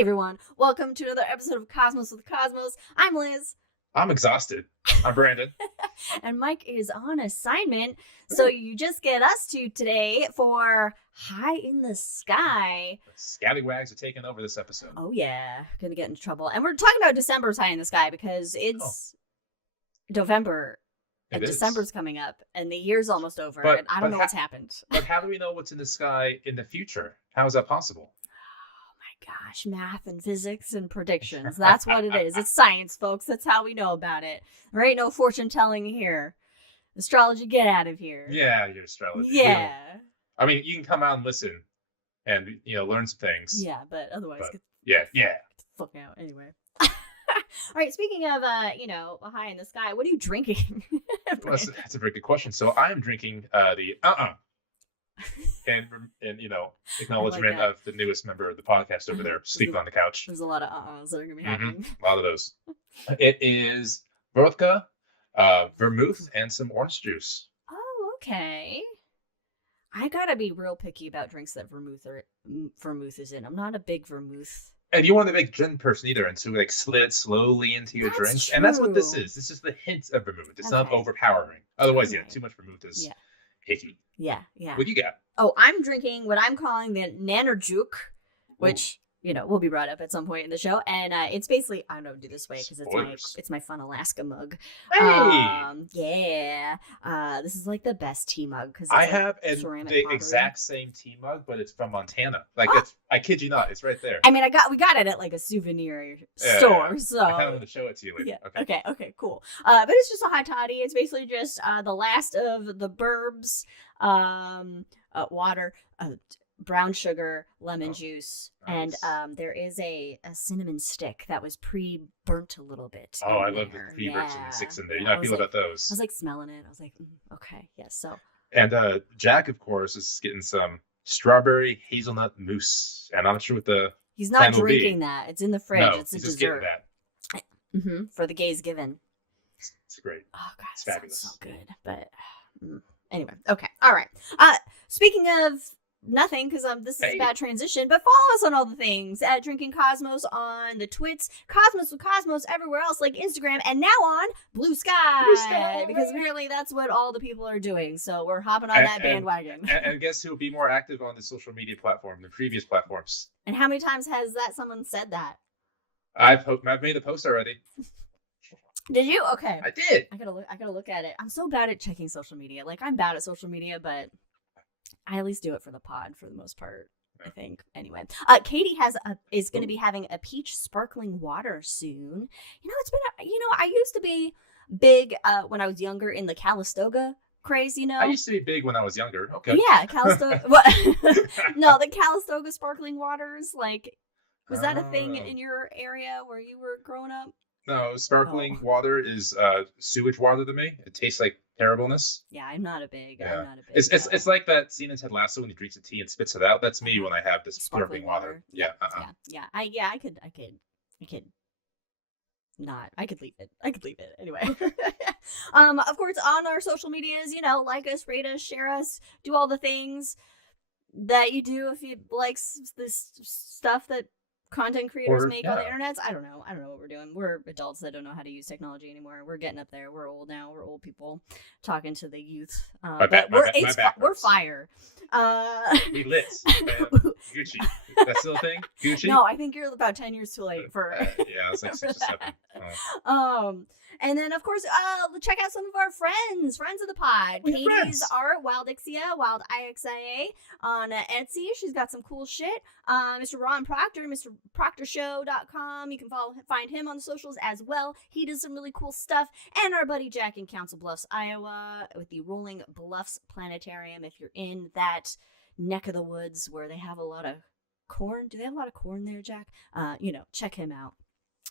Hey everyone, welcome to another episode of Cosmos with Cosmos. I'm Liz. I'm exhausted. I'm Brandon. And Mike is on assignment, so you just get us two today for High in the Sky. The scallywags are taking over this episode. Oh yeah, gonna get into trouble. And we're talking about December's High in the Sky because it's November and December's coming up and the year's almost over and I don't know what's happened. But how do we know what's in the sky in the future? How is that possible? Gosh, math and physics and predictions. That's what it is. It's science, folks. That's how we know about it. There ain't no fortune telling here. Astrology, get out of here. Yeah, your astrology. Yeah. I mean, you can come out and listen and, learn some things. Yeah, but otherwise. Yeah. Get the fuck out. Anyway. All right, speaking of, high in the sky, what are you drinking? Well, that's a very good question. So I am drinking the and acknowledgement of the newest member of the podcast over there, sleeping on the couch. There's a lot of that are going to be happening. A lot of those. It is vodka, vermouth, and some orange juice. Oh, okay. I gotta be real picky about drinks that vermouth is in. I'm not a big vermouth. And you weren't a big gin person either, and so slid it slowly into your drink. True. And that's what this is. It's just the hint of vermouth. It's not overpowering. Otherwise, too much vermouth is hicky. Yeah. What do you got? Oh, I'm drinking what I'm calling the Nanerjuk, which, will be brought up at some point in the show. And it's basically, I don't know, do this way because it's my fun Alaska mug. Hey! This is like the best tea mug. Cause I have the pottery. exact same tea mug, but it's from Montana. I kid you not, it's right there. I mean, we got it at like a souvenir store. So I kind of want to show it to you later. Yeah. Okay, cool. But it's just a hot toddy. It's basically just the last of the burbs, water, brown sugar, lemon juice, nice. And there is a cinnamon stick that was pre-burnt a little bit. Oh, I love the pre-burnt cinnamon sticks in there. You know how I feel about those. I was like smelling it. I was like, okay, yes. So. And Jack, of course, is getting some strawberry hazelnut mousse, and I'm not sure what the. He's not drinking that. It's in the fridge. No, it's a he's dessert. Just getting that. For the gays given. It's great. Oh god, it's fabulous. So good. But anyway, okay, all right. Speaking of nothing, because this is a bad transition, but follow us on all the things at Drinking Cosmos on the twits, Cosmos with Cosmos everywhere else like Instagram, and now on Blue Sky, because apparently that's what all the people are doing. So we're hopping on that bandwagon. And guess who will be more active on the social media platform than previous platforms? And how many times has someone said that? I've made a post already. Did you? Okay. I did. I gotta look at it. I'm so bad at checking social media. Like, I'm bad at social media, but I at least do it for the pod for the most part, I think. Anyway, Katie is going to be having a peach sparkling water soon. It's been, I used to be big when I was younger in the Calistoga craze, I used to be big when I was younger. Okay. Yeah, Calistoga. No, the Calistoga sparkling waters. Like, was that a thing in your area where you were growing up? No, sparkling water is sewage water to me. It tastes like terribleness. Yeah, I'm not a big. It's like that scene in Ted Lasso when he drinks the tea and spits it out. That's me when I have this sparkling water. Yeah. Yeah. I could not. I could leave it. Anyway. Of course, on our social medias, like us, rate us, share us, do all the things that you do if you like this stuff that content creators make on the internet. I don't know what we're doing. We're adults that don't know how to use technology anymore. We're getting up there. We're old now. We're old people talking to the youth. We're fire. We lit. Gucci. That's still a thing? Gucci? No, I think you're about 10 years too late for. Yeah, I was like 6 or 7. And then of course, check out some of our friends of the pod. Katie's art, Wildixia, Wildixia on Etsy. She's got some cool shit. Mr. Ron Proctor, MrProctorShow.com. You can find him on the socials as well. He does some really cool stuff. And our buddy Jack in Council Bluffs, Iowa, with the Rolling Bluffs Planetarium. If you're in that neck of the woods where they have a lot of corn. Do they have a lot of corn there, Jack? Check him out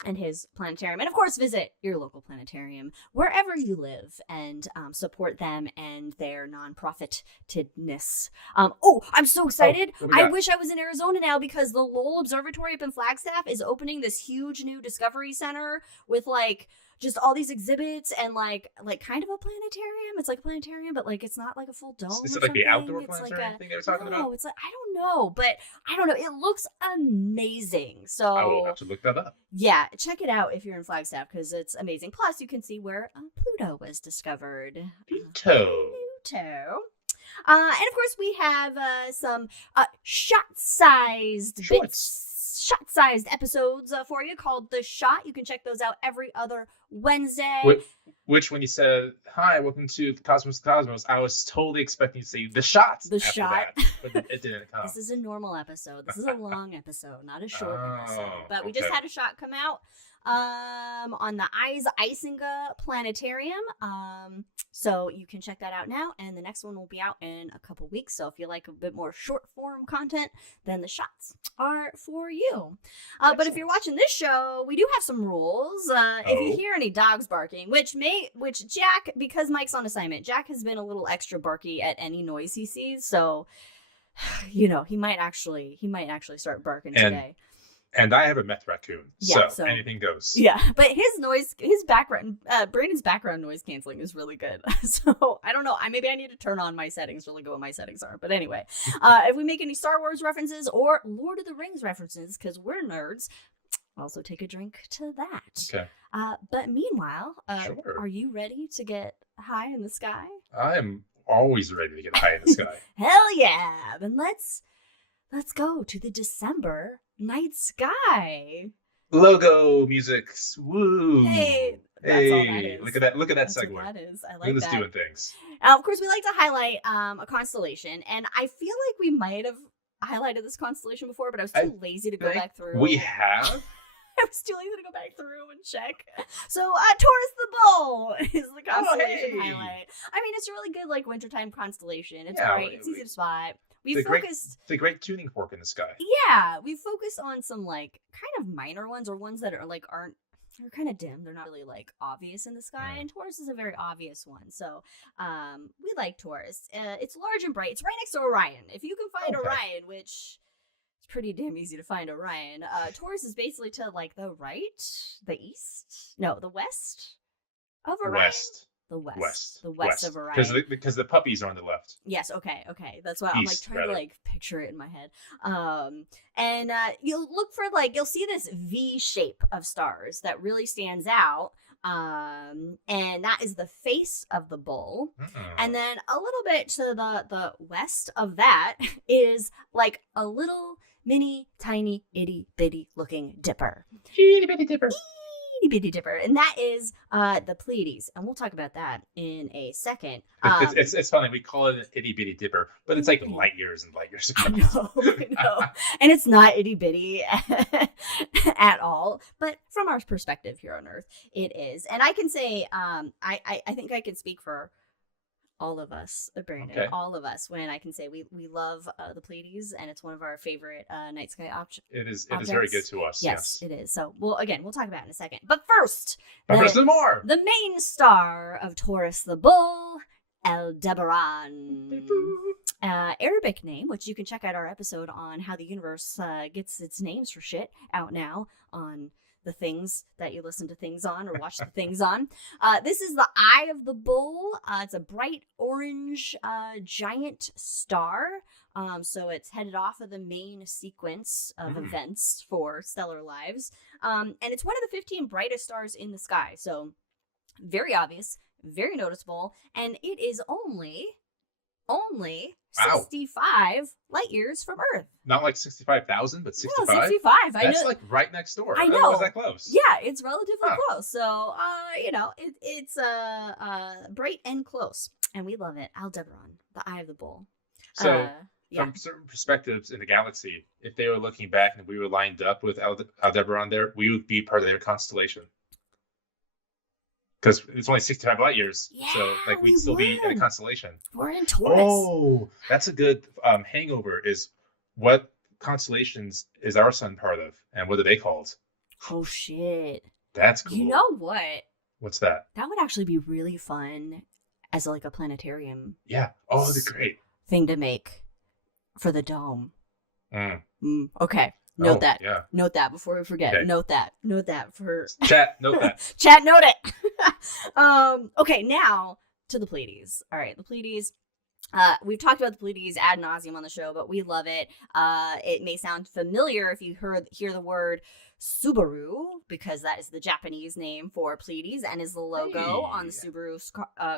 and his planetarium. And of course, visit your local planetarium wherever you live and support them and their non-profitedness. I'm so excited. I wish I was in Arizona now because the Lowell Observatory up in Flagstaff is opening this huge new discovery center with like just all these exhibits and like kind of a planetarium. It's like a planetarium, but like it's not like a full dome. Is or it like the something. outdoor It's planetarium like thing they were talking about? No, it's like I don't know, but I don't know. It looks amazing. So I will have to look that up. yeah, check it out if you're in Flagstaff because it's amazing. Plus, you can see where Pluto was discovered. Pluto. And of course, we have some shot-sized episodes for you called The Shot. You can check those out every other Wednesday. Which when you said, hi, welcome to Cosmos, I was totally expecting to say The Shot. The Shot. That, but it didn't come. This is a normal episode. This is a long episode, not a short episode. But we just had a shot come out on the Isinga Planetarium. So you can check that out now, and the next one will be out in a couple weeks. So if you like a bit more short form content, then the shots are for you. But if you're watching this show, we do have some rules. If you hear any dogs barking, which Jack, because Mike's on assignment, Jack has been a little extra barky at any noise he sees. So, he might actually start barking today. And I have a meth raccoon, so anything goes. Yeah, but Brandon's background noise canceling is really good. So I don't know. Maybe I need to turn on my settings, really go what my settings are. But anyway, if we make any Star Wars references or Lord of the Rings references, because we're nerds, also take a drink to that. Okay. But meanwhile, sure. Are you ready to get high in the sky? I am always ready to get high in the sky. Hell yeah! Then let's go to the December night sky. Logo music. Woo. Hey, that's all that is. Look at that That's segue. what that is. I like Look at us that. doing things. Of course, we like to highlight a constellation, and I feel like we might have highlighted this constellation before, but I was too lazy to go back through. We have? I was too lazy to go back through and check. So, Taurus the Bull is the constellation highlight. I mean, it's a really good, like, wintertime constellation. It's bright. It's easy to spot. The great tuning fork in the sky. Yeah, we focus on some like kind of minor ones or ones that are like they're kind of dim. They're not really like obvious in the sky. And Taurus is a very obvious one. So we like Taurus. It's large and bright. It's right next to Orion. If you can find Orion, which is pretty damn easy to find Orion. Taurus is basically to like the right, the east, no, the west of Orion. The west of Orion. Because the puppies are on the left. Yes, okay. That's why I'm like trying to like picture it in my head. And you'll look for you'll see this V shape of stars that really stands out. And that is the face of the bull. And then a little bit to the west of that is like a little mini tiny itty bitty looking dipper. Itty bitty dipper. Bitty dipper, and that is the Pleiades, and we'll talk about that in a second. It's funny, we call it an itty bitty dipper, but it's like light years and light years ago. I know. And it's not itty bitty at all, but from our perspective here on Earth, it is. And I can say, I think I can speak for all of us, Brandon, all of us, when I can say we love the Pleiades, and it's one of our favorite night sky objects. It is very good to us. Yes, it is. So, we'll talk about it in a second. But first, more. The main star of Taurus the Bull, Aldebaran. Arabic name, which you can check out our episode on how the universe gets its names for shit out now on the things that you listen to things on or watch the things on. This is the Eye of the Bull. It's a bright orange giant star. So it's headed off of the main sequence of events for stellar lives. And it's one of the 15 brightest stars in the sky. So very obvious, very noticeable. And it is only 65 light years from Earth. Not like 65,000, but 65? No, 65. That's like right next door. I know. Was that close? Yeah, it's relatively close. So, it's bright and close. And we love it. Aldebaran, the Eye of the Bull. So, from certain perspectives in the galaxy, if they were looking back and we were lined up with Aldebaran there, we would be part of their constellation. Because it's only 65 light years, so we'd still be in a constellation. We're in Taurus. Oh, that's a good hangover. Is what constellations is our sun part of, and what are they called? Oh shit, that's cool. You know what? What's that? That would actually be really fun as like a planetarium. Yeah. Oh, that'd be great Thing to make for the dome. Okay. Note that. Yeah. Note that before we forget. Okay. Note that. Note that for Chat. Note that. Chat, note it. Okay, now to the Pleiades. All right, the Pleiades. We've talked about the Pleiades ad nauseum on the show, but we love it. It may sound familiar if you hear the word Subaru, because that is the Japanese name for Pleiades and is the logo on the Subaru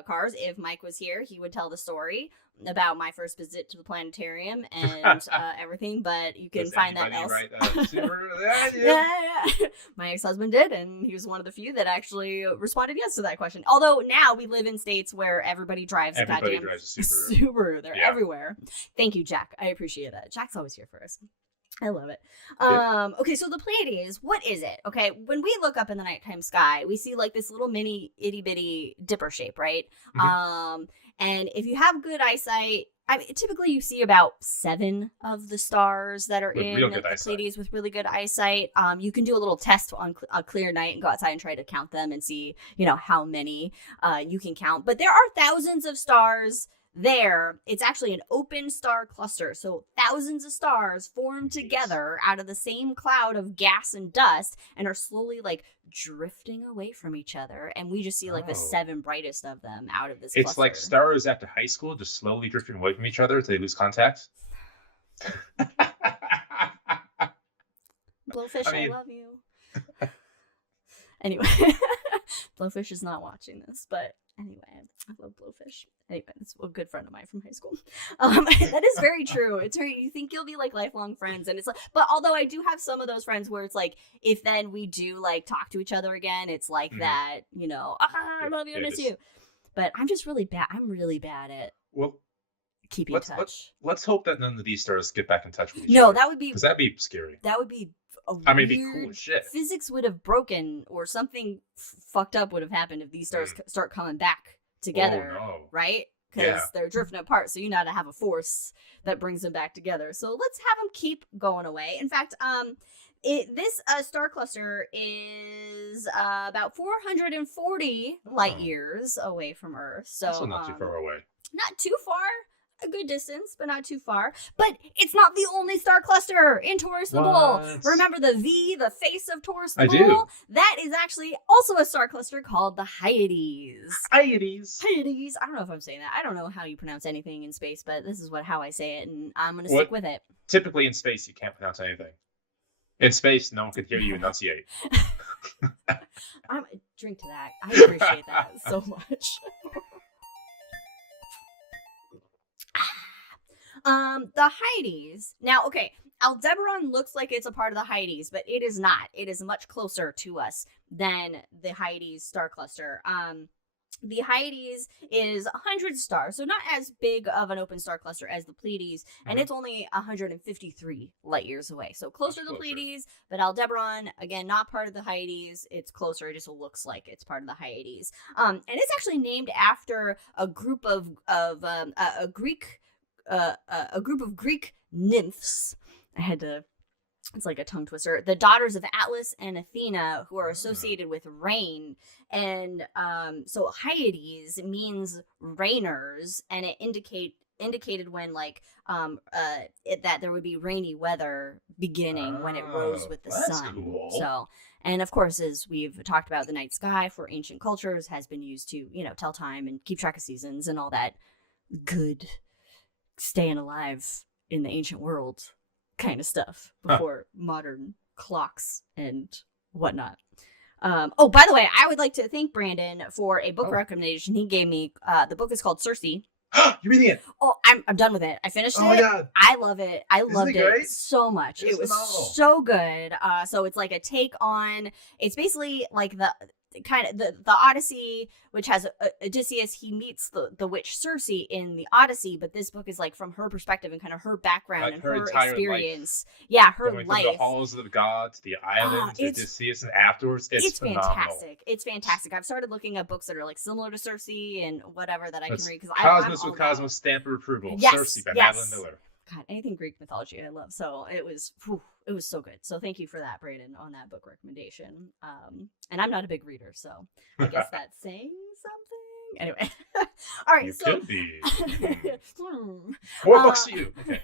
cars. If Mike was here, he would tell the story about my first visit to the planetarium and everything, but you can find that else. Subaru? Yeah. My ex-husband did, and he was one of the few that actually responded yes to that question. Although now we live in states where everybody drives a goddamn Subaru. They're everywhere. Thank you, Jack. I appreciate that. Jack's always here for us. I love it. Okay, so the Pleiades, what is it? Okay, when we look up in the nighttime sky, we see like this little mini itty bitty dipper shape, right? Mm-hmm. And if you have good eyesight, typically you see about 7 of the stars that are in the Pleiades with really good eyesight. You can do a little test on a clear night and go outside and try to count them and see, how many you can count. But there are thousands of stars there. It's actually an open star cluster, so thousands of stars form together out of the same cloud of gas and dust and are slowly like drifting away from each other, and we just see like the 7 brightest of them out of this cluster. It's like stars after high school just slowly drifting away from each other until they lose contact. Blowfish, I love you. Anyway, Blowfish is not watching this, but anyway, I love Blowfish. Anyway, it's a good friend of mine from high school. That is very true. It's very, you think you'll be like lifelong friends, and it's like, but although I do have some of those friends where it's like, if then we do like talk to each other again, it's like that, I love you, I miss you. But I'm just really bad. I'm really bad at keeping in touch. Let's hope that none of these stars get back in touch with each other. No, that would be, because that'd be scary. That would be it'd be cool as shit. Physics would have broken, or something fucked up would have happened if these stars start coming back together, right? Because they're drifting apart, so you know how to have a force that brings them back together. So let's have them keep going away. In fact, this star cluster is about 440 light years away from Earth. So also not too far away. Not too far. A good distance, but not too far. But it's not the only star cluster in Taurus the Bull. Remember the V, the face of Taurus the Bull? Do. That is actually also a star cluster called the Hyades. Hyades. I don't know if I'm saying that. I don't know how you pronounce anything in space, but this is how I say it, and I'm going to stick with it. Typically in space, you can't pronounce anything. In space, no one can hear you enunciate. Drink to that. I appreciate that so much. The Hyades. Now, okay, Aldebaran looks like it's a part of the Hyades, but it is not. It is much closer to us than the Hyades star cluster. The Hyades is 100 stars, so not as big of an open star cluster as the Pleiades, and it's only 153 light years away. So closer to the Pleiades, but Aldebaran, again, not part of the Hyades. It's closer. It just looks like it's part of the Hyades. And it's actually named after a group of a group of Greek nymphs. It's like a tongue twister. The daughters of Atlas and Athena, who are associated with rain. And so Hyades means rainers, and it indicated when that there would be rainy weather beginning when it rose with the sun. Cool. So, and of course, as we've talked about, the night sky for ancient cultures has been used to, tell time and keep track of seasons and all that good staying alive in the ancient world kind of stuff before modern clocks and whatnot. By the way, I would like to thank Brandon for a book recommendation he gave me. The book is called Circe. You're reading it? Oh, I'm done with it. I finished it. Oh my God. I love it. I loved it so much. It was so good. So it's like a take on, it's basically like the Odyssey, which has Odysseus. He meets the witch Circe in the Odyssey, but this book is like from her perspective and kind of her background, like and her experience. Life. Yeah, her going life. From the halls of the gods, the island, to Odysseus, and afterwards, it's phenomenal. Fantastic. It's fantastic. I've started looking at books that are like similar to Circe and whatever that I can read, because Cosmos with Cosmos stamp of approval. Yes, Circe by Madeline Miller. God, anything Greek mythology I love. So it was so good. So thank you for that, Brayden, on that book recommendation. And I'm not a big reader, so I guess that's saying something. Anyway, all right. You so could be. More books to you. Okay.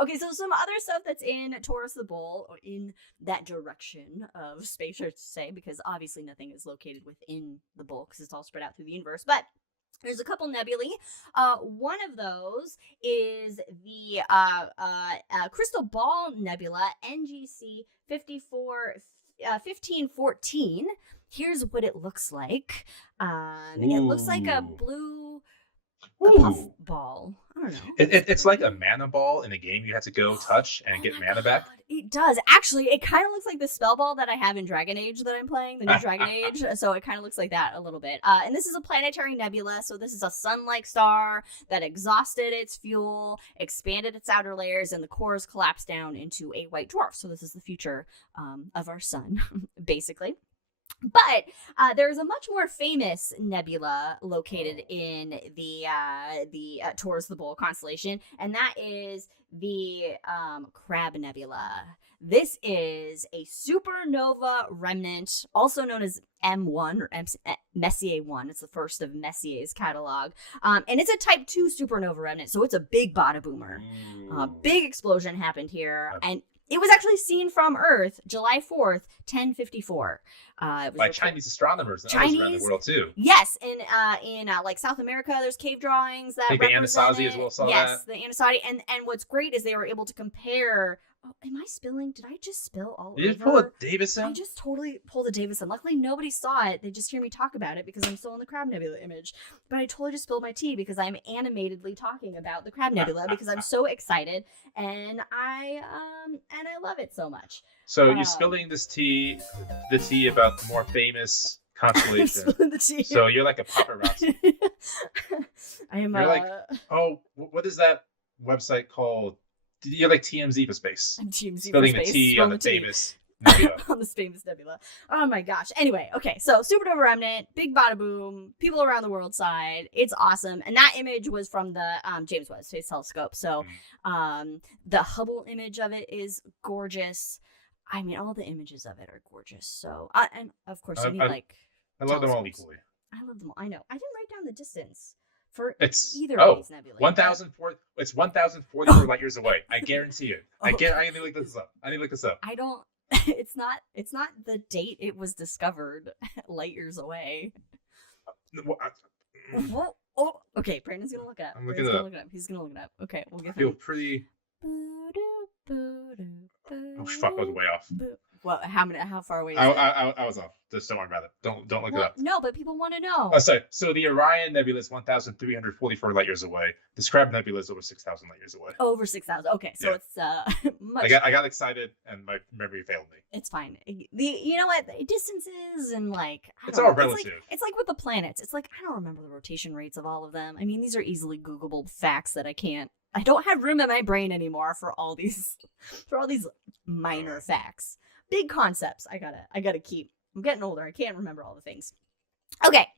Okay, so some other stuff that's in Taurus the Bull, or in that direction of space, I should say, because obviously nothing is located within the Bull because it's all spread out through the universe. But there's a couple nebulae. One of those is the Crystal Ball Nebula, NGC 1514. Here's what it looks like. It looks like a blue puff ball. I don't know. It's like a mana ball in a game you have to go touch and get mana back. It does. Actually, it kind of looks like the spell ball that I have in Dragon Age that I'm playing, the new Dragon Age. So it kind of looks like that a little bit. And this is a planetary nebula. So this is a sun-like star that exhausted its fuel, expanded its outer layers, and the cores collapsed down into a white dwarf. So this is the future of our sun, basically. But there's a much more famous nebula located in the Taurus the Bull constellation, and that is the Crab Nebula. This is a supernova remnant, also known as M1 or Messier 1. It's the first of Messier's catalog. And it's a type 2 supernova remnant, so it's a big bada boomer. Big explosion happened here, and it was actually seen from Earth July 4th, 1054. By Chinese astronomers and others around the world too. Yes, in like South America, there's cave drawings that represent the Anasazi as well saw that. Yes, the Anasazi, and what's great is they were able to compare. Oh, am I spilling? Did I just spill all over? Did you pull a Davison? I just totally pulled a Davison. Luckily, nobody saw it. They just hear me talk about it because I'm still in the Crab Nebula image. But I totally just spilled my tea because I'm animatedly talking about the Crab Nebula because I'm so excited and I love it so much. So you're spilling the tea about the more famous constellation. The tea. So you're like a paparazzi. You're like, oh, what is that website called? You're like TMZ for space. I'm TMZ spilling for space. The tea on the famous nebula. On this famous nebula. Oh my gosh. Anyway, okay. So supernova remnant, big bada boom, people around the world side. It's awesome. And that image was from the James Webb Space Telescope. So the Hubble image of it is gorgeous. I mean, all the images of it are gorgeous. So, and of course, you need I love them all equally. I love them all. I know. I didn't write down the distance for either of these nebulae. 1,040. It's 1,044 light years away. I guarantee it. I need to look this up. I don't. It's not the date it was discovered. Light years away. Oh, okay. Brandon's gonna look it up. I'm looking it up. He's gonna look it up. Okay, we'll get. I feel pretty. Oh fuck! I was way off. Well, how far away is it? I was off. Just don't worry about it. Don't look it up. No, but people want to know. Oh, sorry. So the Orion Nebula is 1,344 light years away. The Crab Nebula is over 6,000 light years away. Over 6,000. Okay, so it's much. I got excited and my memory failed me. It's fine. You know what? The distances and like it's all relative. It's like with the planets. It's like I don't remember the rotation rates of all of them. I mean, these are easily Googleable facts that I don't have room in my brain anymore for all these minor facts. Big concepts. I gotta keep. I'm getting older. I can't remember all the things. Okay,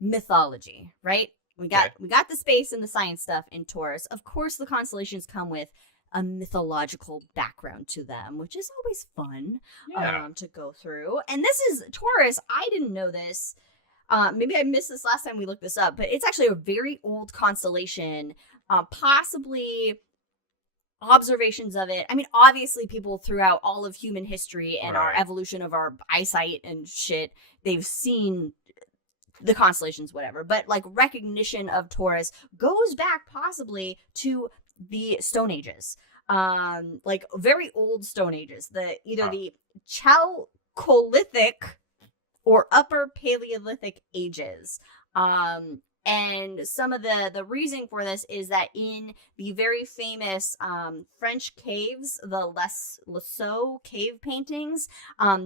mythology. Right? We got the space and the science stuff in Taurus. Of course, the constellations come with a mythological background to them, which is always fun to go through. And this is Taurus. I didn't know this. Maybe I missed this last time we looked this up, but it's actually a very old constellation. Possibly observations of it. I mean, obviously people throughout all of human history and our evolution of our eyesight and shit, they've seen the constellations, whatever. But like recognition of Taurus goes back possibly to the Stone Ages. Like very old Stone Ages. The Chalcolithic or Upper Paleolithic ages. And some of the reasoning for this is that in the very famous French caves, the Lascaux cave paintings,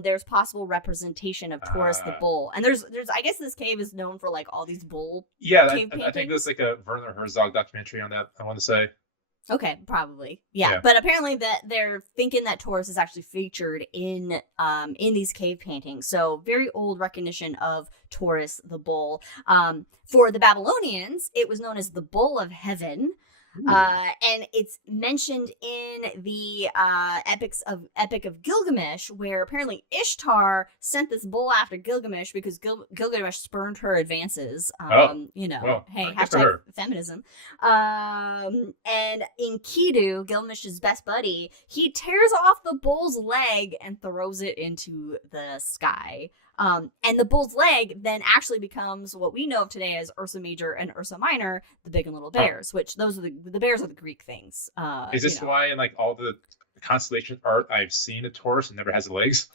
there's possible representation of Taurus the bull. And there's I guess this cave is known for like all these bull cave paintings. I think there's like a Werner Herzog documentary on that, I want to say. Okay, probably. Yeah. But apparently that they're thinking that Taurus is actually featured in these cave paintings. So very old recognition of Taurus the bull. For the Babylonians, it was known as the bull of heaven. Ooh. And it's mentioned in the Epic of Gilgamesh, where apparently Ishtar sent this bull after Gilgamesh because Gilgamesh spurned her advances. Well, Hey, good for hashtag her. feminism. And Enkidu, Gilgamesh's best buddy, he tears off the bull's leg and throws it into the sky. And the bull's leg then actually becomes what we know of today as Ursa Major and Ursa Minor, the big and little bears, which those are the bears are the Greek things. Is this why in like all the constellation art I've seen a Taurus and never has legs?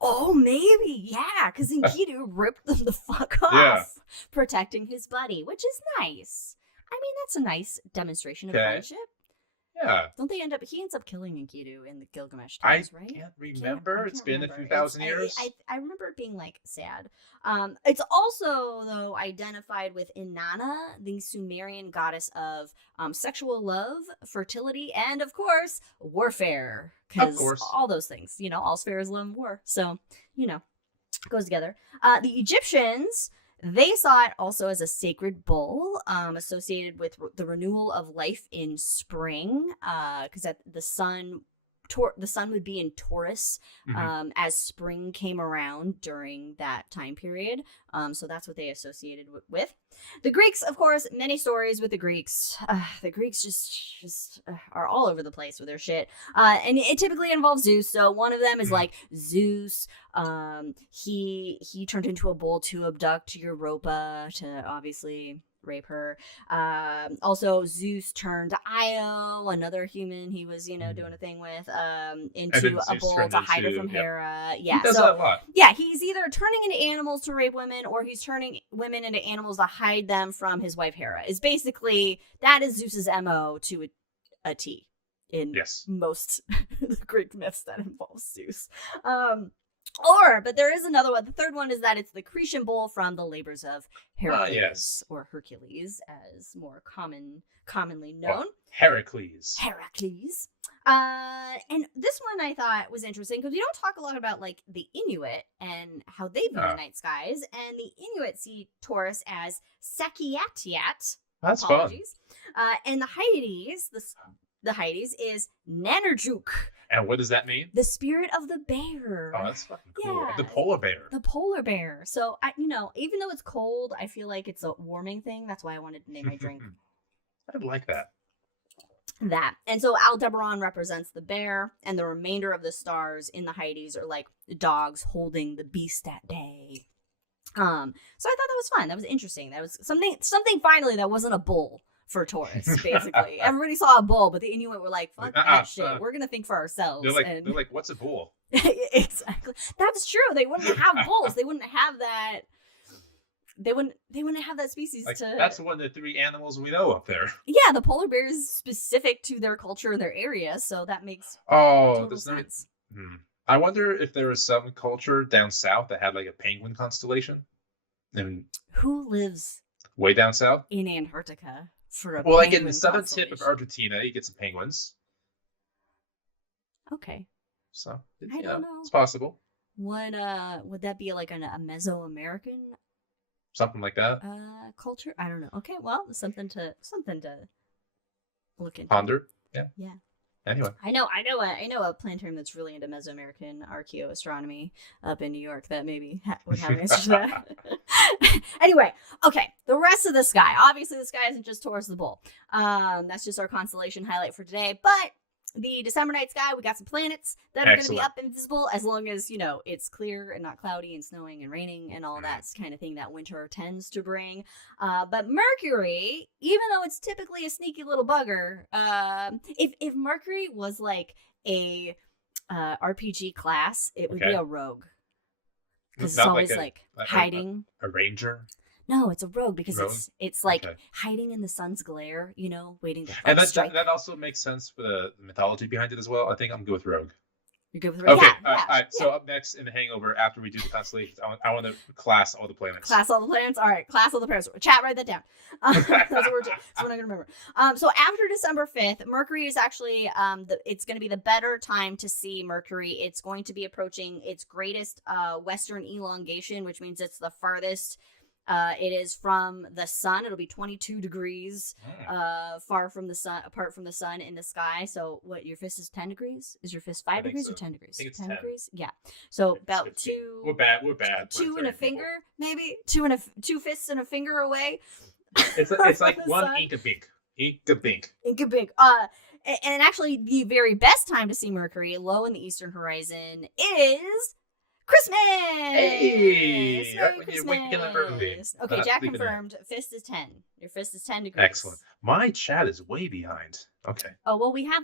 Oh, maybe, yeah, because Enkidu ripped them the fuck off, Yeah. protecting his buddy, which is nice. I mean, that's a nice demonstration of friendship. Yeah. Don't they he ends up killing Enkidu in the Gilgamesh I tales, right? can't remember. It's been a few remember. thousand years. I remember it being like sad. It's also though identified with Inanna, the Sumerian goddess of sexual love, fertility, and of course warfare. Of course, all those things. All fair is love and war. So goes together. The Egyptians. They saw it also as a sacred bull associated with the renewal of life in spring, because the sun would be in Taurus as spring came around during that time period. So that's what they associated with. The Greeks, of course, many stories with the Greeks. The Greeks just are all over the place with their shit. And it typically involves Zeus. So one of them is like Zeus. He turned into a bull to abduct Europa to obviously rape her. Also Zeus turned Io, another human he was doing a thing with, into a bull to hide her from Hera. Yeah, he does that a lot. Yeah, he's either turning into animals to rape women, or he's turning women into animals to hide them from his wife Hera. That is Zeus's MO to a T in most the Greek myths that involve Zeus. But there is another one. The third one is that it's the Cretan bull from the labors of Heracles, or Hercules, as more commonly known. Well, Heracles. And this one I thought was interesting because we don't talk a lot about like the Inuit and how they view the night skies. And the Inuit see Taurus as Sakiatiat. That's apologies. And the Hyades is Nanerjuk. And what does that mean? The spirit of the bear. Oh, that's fucking cool. Yeah. The polar bear. The polar bear. So, even though it's cold, I feel like it's a warming thing. That's why I wanted to name my drink. I'd like that. And so Aldebaran represents the bear, and the remainder of the stars in the Hyades are like dogs holding the beast that day. So I thought that was fun. That was interesting. That was something finally that wasn't a bull for Taurus, basically. Everybody saw a bull, but the Inuit were like, fuck that shit. We're going to think for ourselves. They're like, what's a bull? Exactly. That's true. They wouldn't have bulls. They wouldn't have that. They wouldn't have that species That's one of the three animals we know up there. Yeah, the polar bear is specific to their culture, their area, so that makes total sense. I wonder if there was some culture down south that had like a penguin constellation. And who lives way down south in Antarctica for a like in the southern tip of Argentina, you get some penguins. Okay. So I don't know. It's possible. Would that be like a Mesoamerican? Something like that. Culture? I don't know. Okay, well, something to look into. Ponder. Yeah. Yeah. Anyway. I know a planetarium that's really into Mesoamerican archaeoastronomy up in New York that maybe would have an answer to that. Anyway, okay. The rest of the sky. Obviously, the sky isn't just Taurus the Bull. That's just our constellation highlight for today. But the December night sky, we got some planets that are going to be up and visible as long as, it's clear and not cloudy and snowing and raining and all that kind of thing that winter tends to bring. But Mercury, even though it's typically a sneaky little bugger, if Mercury was like a RPG class, it would be a rogue. Because it's always like hiding. A ranger? No, it's a rogue because it's like hiding in the sun's glare, waiting to and that also makes sense for the mythology behind it as well. I think I'm good with rogue. You're good with rogue? Okay, all right. So up next in the Hangover, after we do the constellations, I want to class all the planets. Class all the planets? All right, class all the planets. Chat, write that down. That's what we're doing. That's what I'm going to remember. So after December 5th, Mercury is actually, it's going to be the better time to see Mercury. It's going to be approaching its greatest western elongation, which means it's the farthest It is from the sun. It'll be 22 degrees far from the sun, apart from the sun in the sky. So what, your fist is 10 degrees? Is your fist 5 degrees or 10 degrees? I think it's 10 10 degrees? Yeah. So It's about 15. 2. We're bad. Two and a finger, People. maybe? Two fists and a finger away. It's like one sun. ink of bink. Ink of bink. And actually, the very best time to see Mercury, low in the eastern horizon, is Christmas. Hey, Merry when Christmas. you're waking up early. Okay, Not Jack sleeping confirmed. Fist is 10. Your fist is 10 degrees. Excellent. My chat is way behind. Okay. Oh well, we have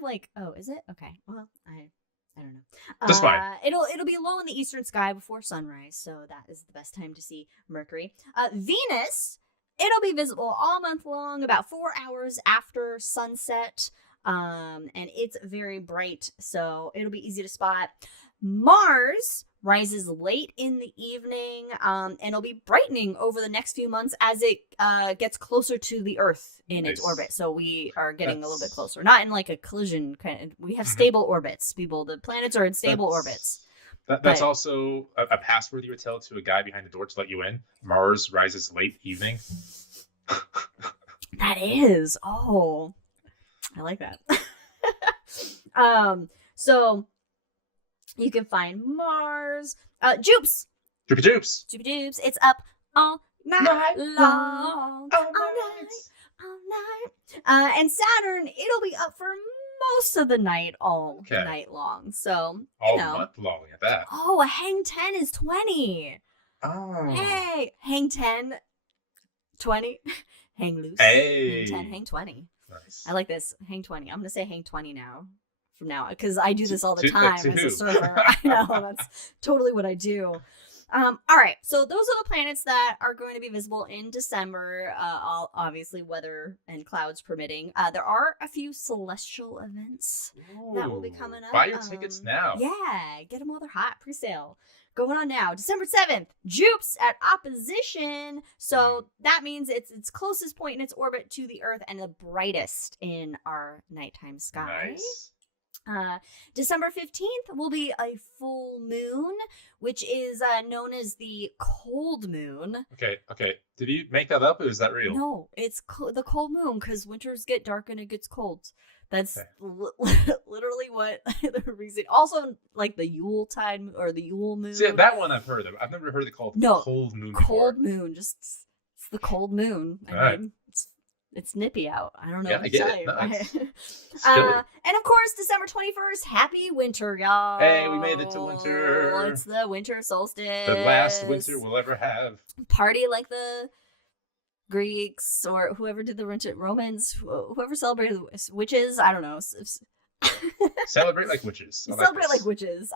is it? Okay. Well, I don't know. That's fine. It'll be low in the eastern sky before sunrise, so that is the best time to see Mercury. Venus. It'll be visible all month long, about 4 hours after sunset. And it's very bright, so it'll be easy to spot. Mars rises late in the evening, and it'll be brightening over the next few months as it gets closer to the Earth in its orbit. So we are getting a little bit closer, not in like a collision kind of. We have stable orbits, people. The planets are in stable orbits. That's also a password you would tell to a guy behind the door to let you in. Mars rises late evening. That is. Oh, I like that. So you can find Mars. Jupes. Jupes. It's up all night long. All night. And Saturn, it'll be up for most of the night, night long. So, all month long at that. Oh, a hang 10 is 20. Oh. Hey, hang 10, 20. Hang loose. Hey. Hang 10, hang 20. Nice. I like this. Hang 20. I'm going to say hang 20 now. From now, because I do this all the time as a server. I know, that's totally what I do. All right, so those are the planets that are going to be visible in December, obviously weather and clouds permitting. There are a few celestial events that will be coming up. Buy your tickets now. Yeah, get them while they're hot. Pre-sale. Going on now. December 7th, Jupes at opposition. So that means it's closest point in its orbit to the Earth and the brightest in our nighttime sky. Nice. December 15th will be a full moon, which is known as the cold moon. Okay. Did you make that up, or is that real? No, it's the cold moon because winters get dark and it gets cold. That's literally what the reason. Also, like the Yule tide or the Yule moon. See, that one I've heard of. I've never heard it called cold moon before. Cold moon. Just it's the cold moon. I mean, it's nippy out. I don't know what to tell you. Nice. And of course, December 21st, happy winter, y'all. Hey, we made it to winter. Well, it's the winter solstice. The last winter we'll ever have. Party like the Greeks or whoever did the winter, Romans, whoever celebrated the witches. I don't know. Celebrate like witches. Celebrate like witches.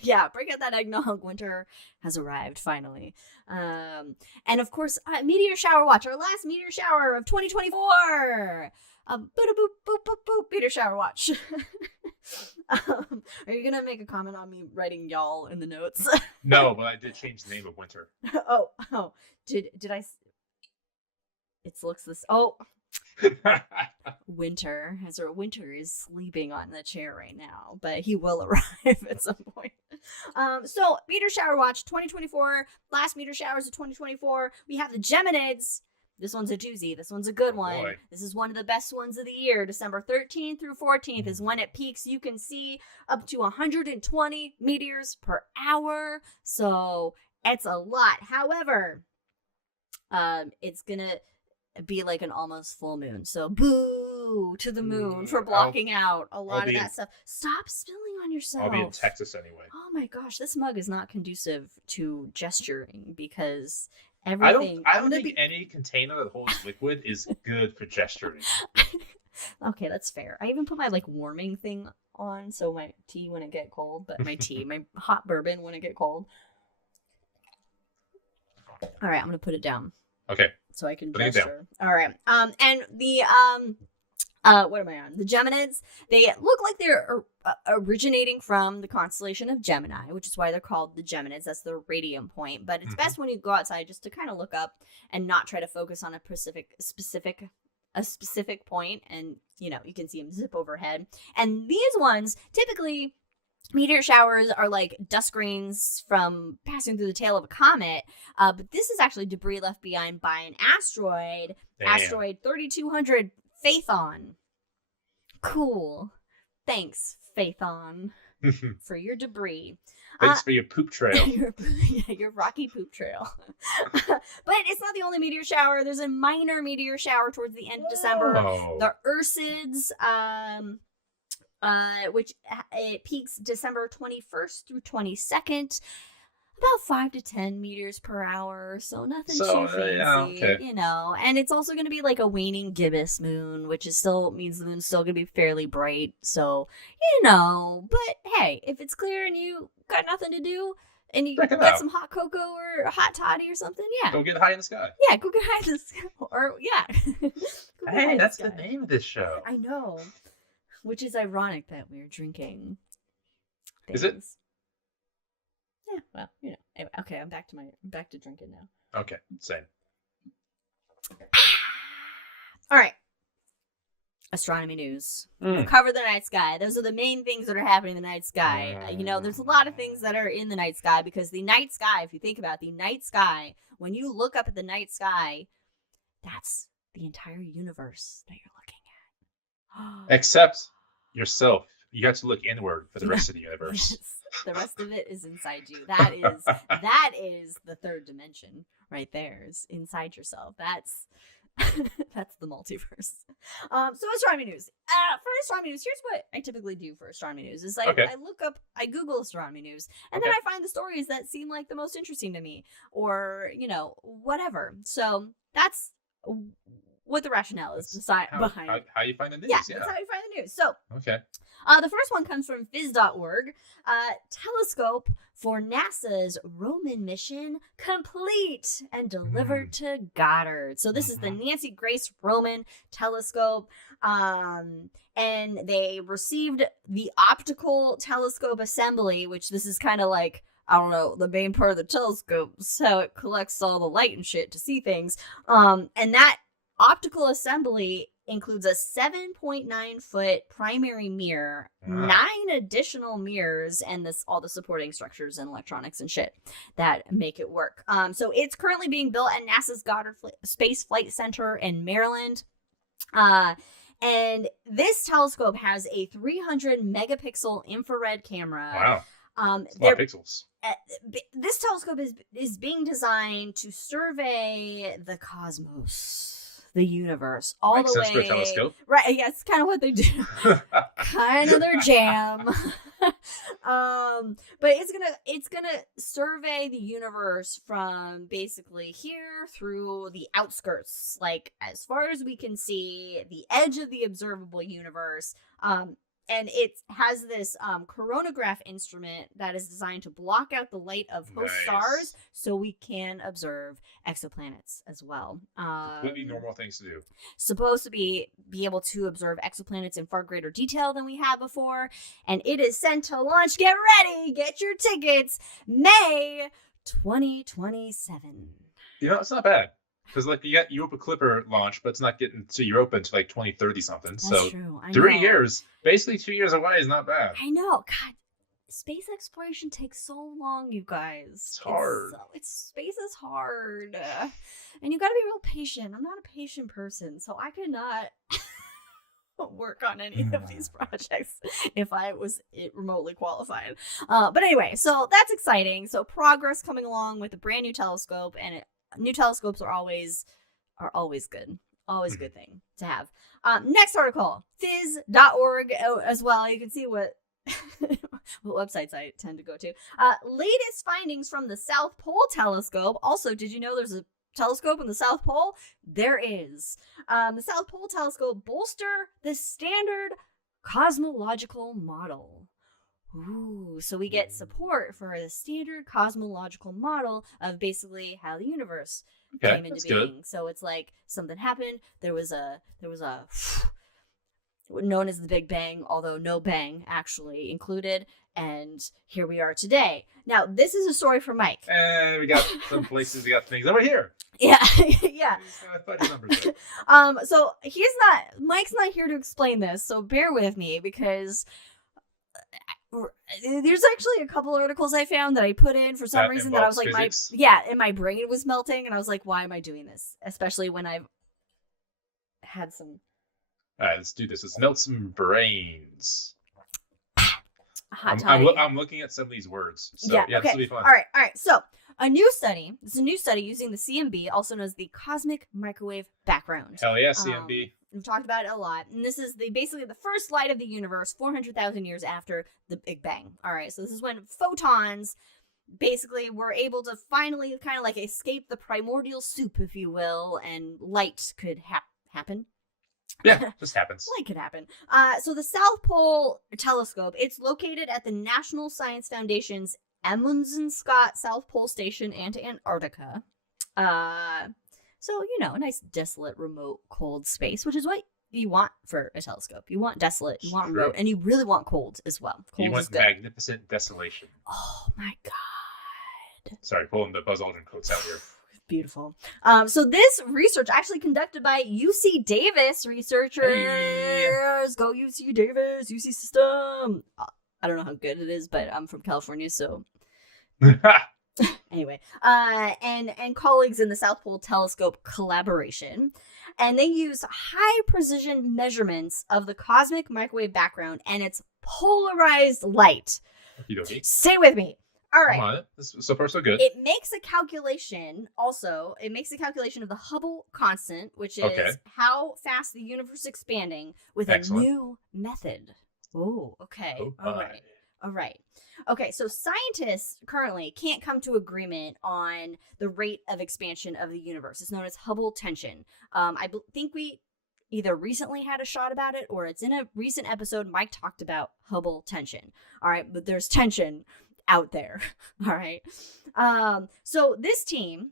Yeah, break out that eggnog. Winter has arrived finally. And of course, meteor shower watch. Our last meteor shower of 2024. Boop boop boop boop boop. Meteor shower watch. Are you gonna make a comment on me writing y'all in the notes? No, but I did change the name of winter. Oh. Did I? It looks this. Oh. Winter is sleeping on the chair right now, but he will arrive at some point. So meteor shower watch 2024, last meteor showers of 2024. We have the Geminids. This one's a doozy. This one's a good one. Boy. This is one of the best ones of the year. December 13th through 14th is when it peaks. You can see up to 120 meteors per hour. So it's a lot. However, it's gonna be like an almost full moon. So boo to the moon for blocking out a lot of that stuff. Stop spilling on yourself. I'll be in Texas anyway. Oh my gosh, this mug is not conducive to gesturing because everything. I don't think any container that holds liquid is good for gesturing. Okay, that's fair. I even put my like warming thing on so my tea wouldn't get cold, but my hot bourbon wouldn't get cold. All right, I'm gonna put it down. Okay. So I can gesture. All right. And the what am I on? The Geminids. They look like they're originating from the constellation of Gemini, which is why they're called the Geminids. That's the radium point. But it's best when you go outside just to kind of look up and not try to focus on a specific point, and you can see them zip overhead. And these ones typically Meteor showers are like dust grains from passing through the tail of a comet, but this is actually debris left behind by an asteroid, asteroid 3200 Phaethon. Cool. Thanks, Phaethon, for your debris. Thanks for your poop trail. your rocky poop trail. But it's not the only meteor shower. There's a minor meteor shower towards the end of December. The Ursids, which it peaks December 21st through 22nd. About 5 to 10 meters per hour, so nothing too fancy, you know. And it's also going to be like a waning gibbous moon, which is still means the moon's still going to be fairly bright. So, you know, but hey, if it's clear and you got nothing to do and you get some hot cocoa or a hot toddy or something, yeah, go get high in the sky. Yeah, go get high in the sky, or yeah. Hey, that's the name of this show. I know, which is ironic that we're drinking things. Is it? Yeah, well, you know. Anyway, okay, I'm back to drinking now. Okay, same. All right. Astronomy news. We've covered the night sky. Those are the main things that are happening in the night sky. You know, there's a lot of things that are in the night sky because the night sky, if you think about the night sky, when you look up at the night sky, that's the entire universe that you're looking at. Except yourself. You have to look inward for the rest of the universe. Yes. The rest of it is inside you. That is the third dimension right there. Is inside yourself. That's the multiverse. So astronomy news. For astronomy news, here's what I typically do for astronomy news: is I Google astronomy news, and then I find the stories that seem like the most interesting to me, or you know, whatever. So that's what the rationale is behind how you find the news. Yeah, that's how you find the news. So okay. The first one comes from phys.org. Telescope for NASA's Roman mission complete and delivered to Goddard. So this is the Nancy Grace Roman telescope. And they received the optical telescope assembly, which this is kind of like, I don't know, the main part of the telescope, so it collects all the light and shit to see things. And that optical assembly includes a 7.9-foot primary mirror, 9 additional mirrors, and all the supporting structures and electronics and shit that make it work. So it's currently being built at NASA's Goddard Space Flight Center in Maryland. And this telescope has a 300 megapixel infrared camera. Wow. That's a lot of pixels. This telescope is being designed to survey the cosmos, the universe, all Makes the way. Sense for a telescope. Right, yeah, it's kind of what they do. Kind of their jam. But it's gonna survey the universe from basically here through the outskirts, like as far as we can see, the edge of the observable universe. And it has this coronagraph instrument that is designed to block out the light of host stars so we can observe exoplanets as well. Completely normal things to do. Supposed to be able to observe exoplanets in far greater detail than we have before. And it is sent to launch. Get ready. Get your tickets. May 2027. You know, it's not bad. Because like you got Europa Clipper launch, but it's not getting to Europa until like 2030 something. That's so true. 3 years, basically 2 years away is not bad. I know. God, space exploration takes so long, you guys. It's hard. Space is hard. And you got to be real patient. I'm not a patient person, so I could not work on any of these projects if I was remotely qualified. But anyway, so that's exciting. So progress coming along with a brand new telescope, and new telescopes are always good. Always a good thing to have. Next article, phys.org as well. You can see what websites I tend to go to. Latest findings from the South Pole Telescope. Also, did you know there's a telescope in the South Pole? There is. The South Pole Telescope bolster the standard cosmological model. Ooh, so we get support for the standard cosmological model of basically how the universe came into being. Good. So it's like something happened. There was a known as the Big Bang, although no bang actually included, and here we are today. Now, this is a story for Mike. And we got some places, we got things over here. Yeah, yeah. So Mike's not here to explain this, so bear with me because there's actually a couple articles I found that I put in for some reason that I was like, physics? and my brain was melting, and I was like, why am I doing this? Especially when I've had some. All right, let's do this. Let's melt some brains. I'm looking at some of these words. So, okay. This will be fun. All right. So, a new study using the CMB, also known as the cosmic microwave background. Hell yeah, CMB. We've talked about it a lot. And this is basically the first light of the universe 400,000 years after the Big Bang. All right. So, this is when photons basically were able to finally kind of like escape the primordial soup, if you will, and light could happen. Yeah, just happens. Light could happen. So the South Pole Telescope, it's located at the National Science Foundation's Amundsen Scott South Pole Station and Antarctica. So, a nice desolate, remote, cold space, which is what you want for a telescope. You want desolate, you want remote, and you really want cold as well. Cold you want is good. Magnificent desolation. Oh my God. Sorry, pulling the Buzz Aldrin quotes out here. Beautiful. So this research actually conducted by UC Davis researchers. Hey. Go UC Davis, UC system. I don't know how good it is, but I'm from California, so anyway. And colleagues in the South Pole Telescope collaboration, and they used high precision measurements of the cosmic microwave background and its polarized light. Stay with me. All right. Come on. So far, so good. It makes a calculation of the Hubble constant, which is how fast the universe is expanding with a new method. Oh, okay. All right. Okay, so scientists currently can't come to agreement on the rate of expansion of the universe. It's known as Hubble tension. I think we either recently had a shot about it or it's in a recent episode. Mike talked about Hubble tension. All right, but there's tension out there. All right. So this team,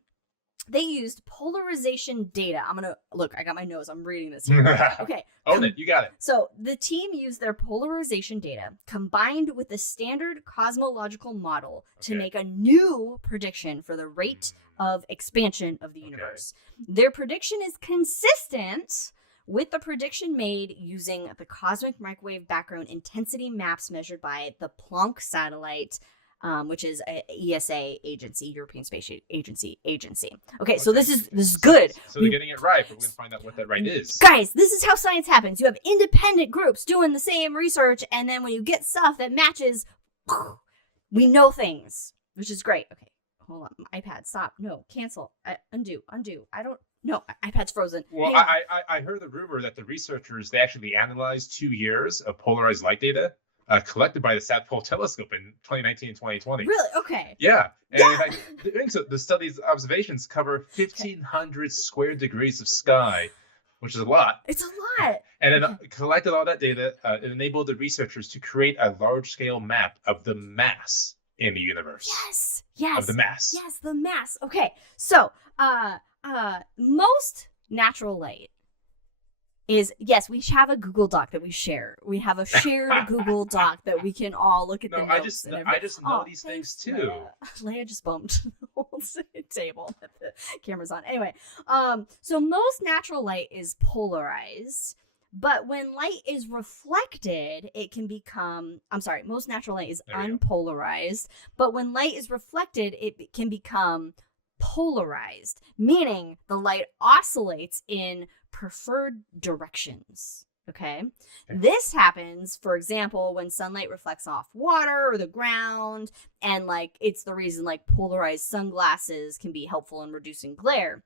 they used polarization data. I got my nose. I'm reading this here. Okay. Own it. You got it. So the team used their polarization data combined with the standard cosmological model to make a new prediction for the rate of expansion of the universe. Their prediction is consistent with the prediction made using the cosmic microwave background intensity maps measured by the Planck satellite, which is a ESA agency, European Space Agency. Okay, so this is good. So they're getting it right, but we're going to find out what that right is. Guys, this is how science happens. You have independent groups doing the same research, and then when you get stuff that matches, we know things, which is great. Okay, hold on. iPad, stop. No, cancel. Undo. I don't. No, iPad's frozen. Well, I heard the rumor that the researchers, they actually analyzed 2 years of polarized light data collected by the South Pole Telescope in 2019 and 2020. Really? Okay. Yeah. And in fact, the study's observations cover 1,500 square degrees of sky, which is a lot. It's a lot. And then collected all that data. It enabled the researchers to create a large-scale map of the mass in the universe. Yes. Of the mass. Yes, the mass. Okay. So, most natural light is, yes, we have a Google Doc that we share. We have a shared Google Doc that we can all look at the notes. I just know these things too. Leia just bumped the whole table that the camera's on. Anyway, so most natural light is polarized, but when light is reflected, it can become, most natural light is unpolarized, but when light is reflected, it can become polarized, meaning the light oscillates in preferred directions. Okay. This happens, for example, when sunlight reflects off water or the ground, and it's the reason polarized sunglasses can be helpful in reducing glare.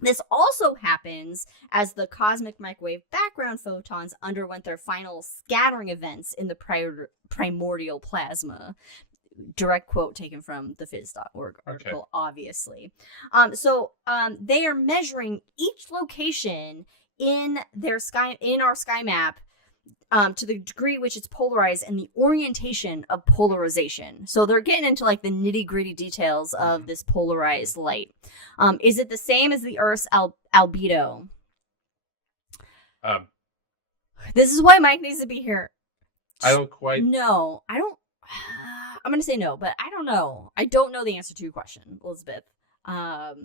This also happens as the cosmic microwave background photons underwent their final scattering events in the primordial plasma. Direct quote taken from the phys.org article, obviously. So they are measuring each location in our sky map to the degree which it's polarized and the orientation of polarization. So they're getting into the nitty-gritty details of this polarized light. Is it the same as the Earth's albedo? This is why Mike needs to be here. I don't quite... No, I don't... I'm going to say no, but I don't know. I don't know the answer to your question, Elizabeth. That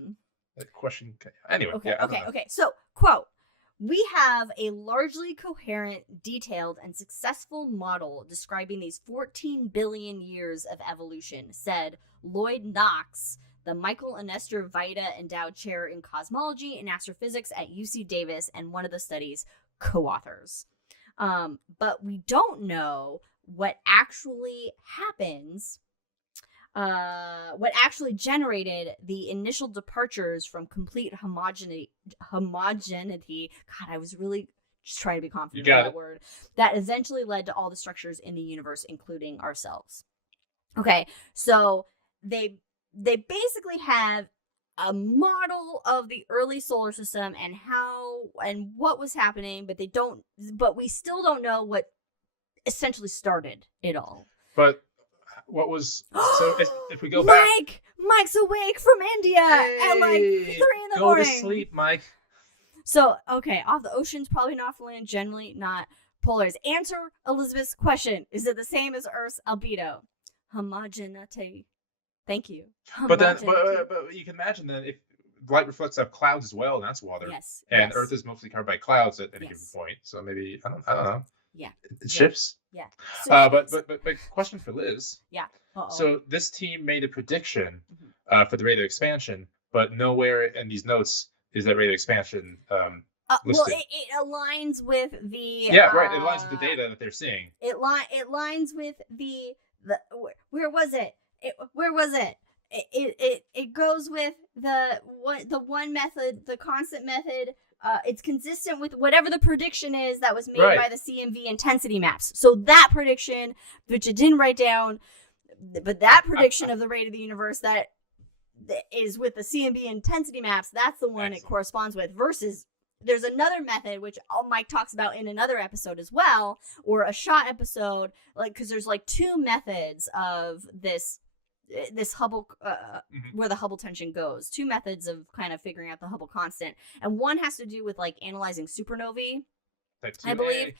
question... Anyway. Okay. So, quote, We have a largely coherent, detailed, and successful model describing these 14 billion years of evolution, said Lloyd Knox, the Michael and Esther Vida Endowed Chair in Cosmology and Astrophysics at UC Davis and one of the study's co-authors. But we don't know what actually happens, what actually generated the initial departures from complete homogeneity. God, I was really just trying to be confident with that word. That eventually led to all the structures in the universe, including ourselves. Okay, so they basically have a model of the early solar system and how and what was happening, but we still don't know what essentially started it all. But what was so if we go back, Mike's awake from India at like 3 in the morning. Go to sleep, Mike. So okay, off the oceans, probably not for land, generally not polars. Answer Elizabeth's question: is it the same as Earth's albedo? Homogeneity. Thank you. But you can imagine that if light reflects off clouds as well, and that's water. Yes. And Earth is mostly covered by clouds at any given point. So maybe I don't know. Yeah. It shifts. Yeah. So, but question for Liz. Yeah. Uh-oh. So this team made a prediction for the rate of expansion, but nowhere in these notes is that rate of expansion listed. Well, it aligns with the right. It aligns with the data that they're seeing. It aligns with the where was it? Where was it? It goes with the one method, the constant method. It's consistent with whatever the prediction is that was made by the CMV intensity maps. So that prediction, which it didn't write down, but that prediction of the rate of the universe that is with the CMV intensity maps, that's the one it corresponds with. Versus there's another method which Mike talks about in another episode as well, or a shot episode, like because there's like 2 methods of this Hubble where the Hubble tension goes. 2 methods of kind of figuring out the Hubble constant, and one has to do with like analyzing supernovae, I believe,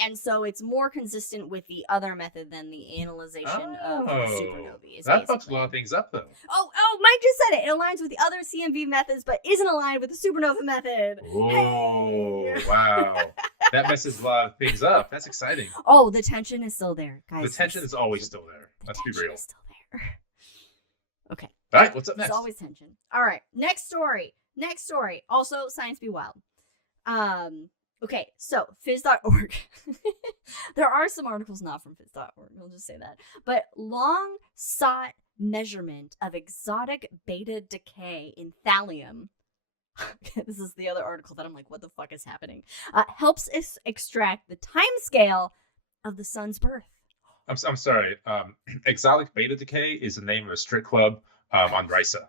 and so it's more consistent with the other method than the analyzation of supernovae. That fucks a lot of things up, though. Oh, Mike just said it. It aligns with the other CMV methods, but isn't aligned with the supernova method. Oh, wow. That messes a lot of things up. That's exciting. Oh, the tension is still there, guys. The tension is always still there. Let's be real. Okay. All right, what's up next? There's always tension. All right, next story. Also, Science Be Wild. Okay, so phys.org. There are some articles not from phys.org, I'll just say that. But long sought measurement of exotic beta decay in thallium. This is the other article that I'm like, what the fuck is happening? Helps us extract the timescale of the sun's birth. I'm sorry. Exotic beta decay is the name of a strip club on Risa.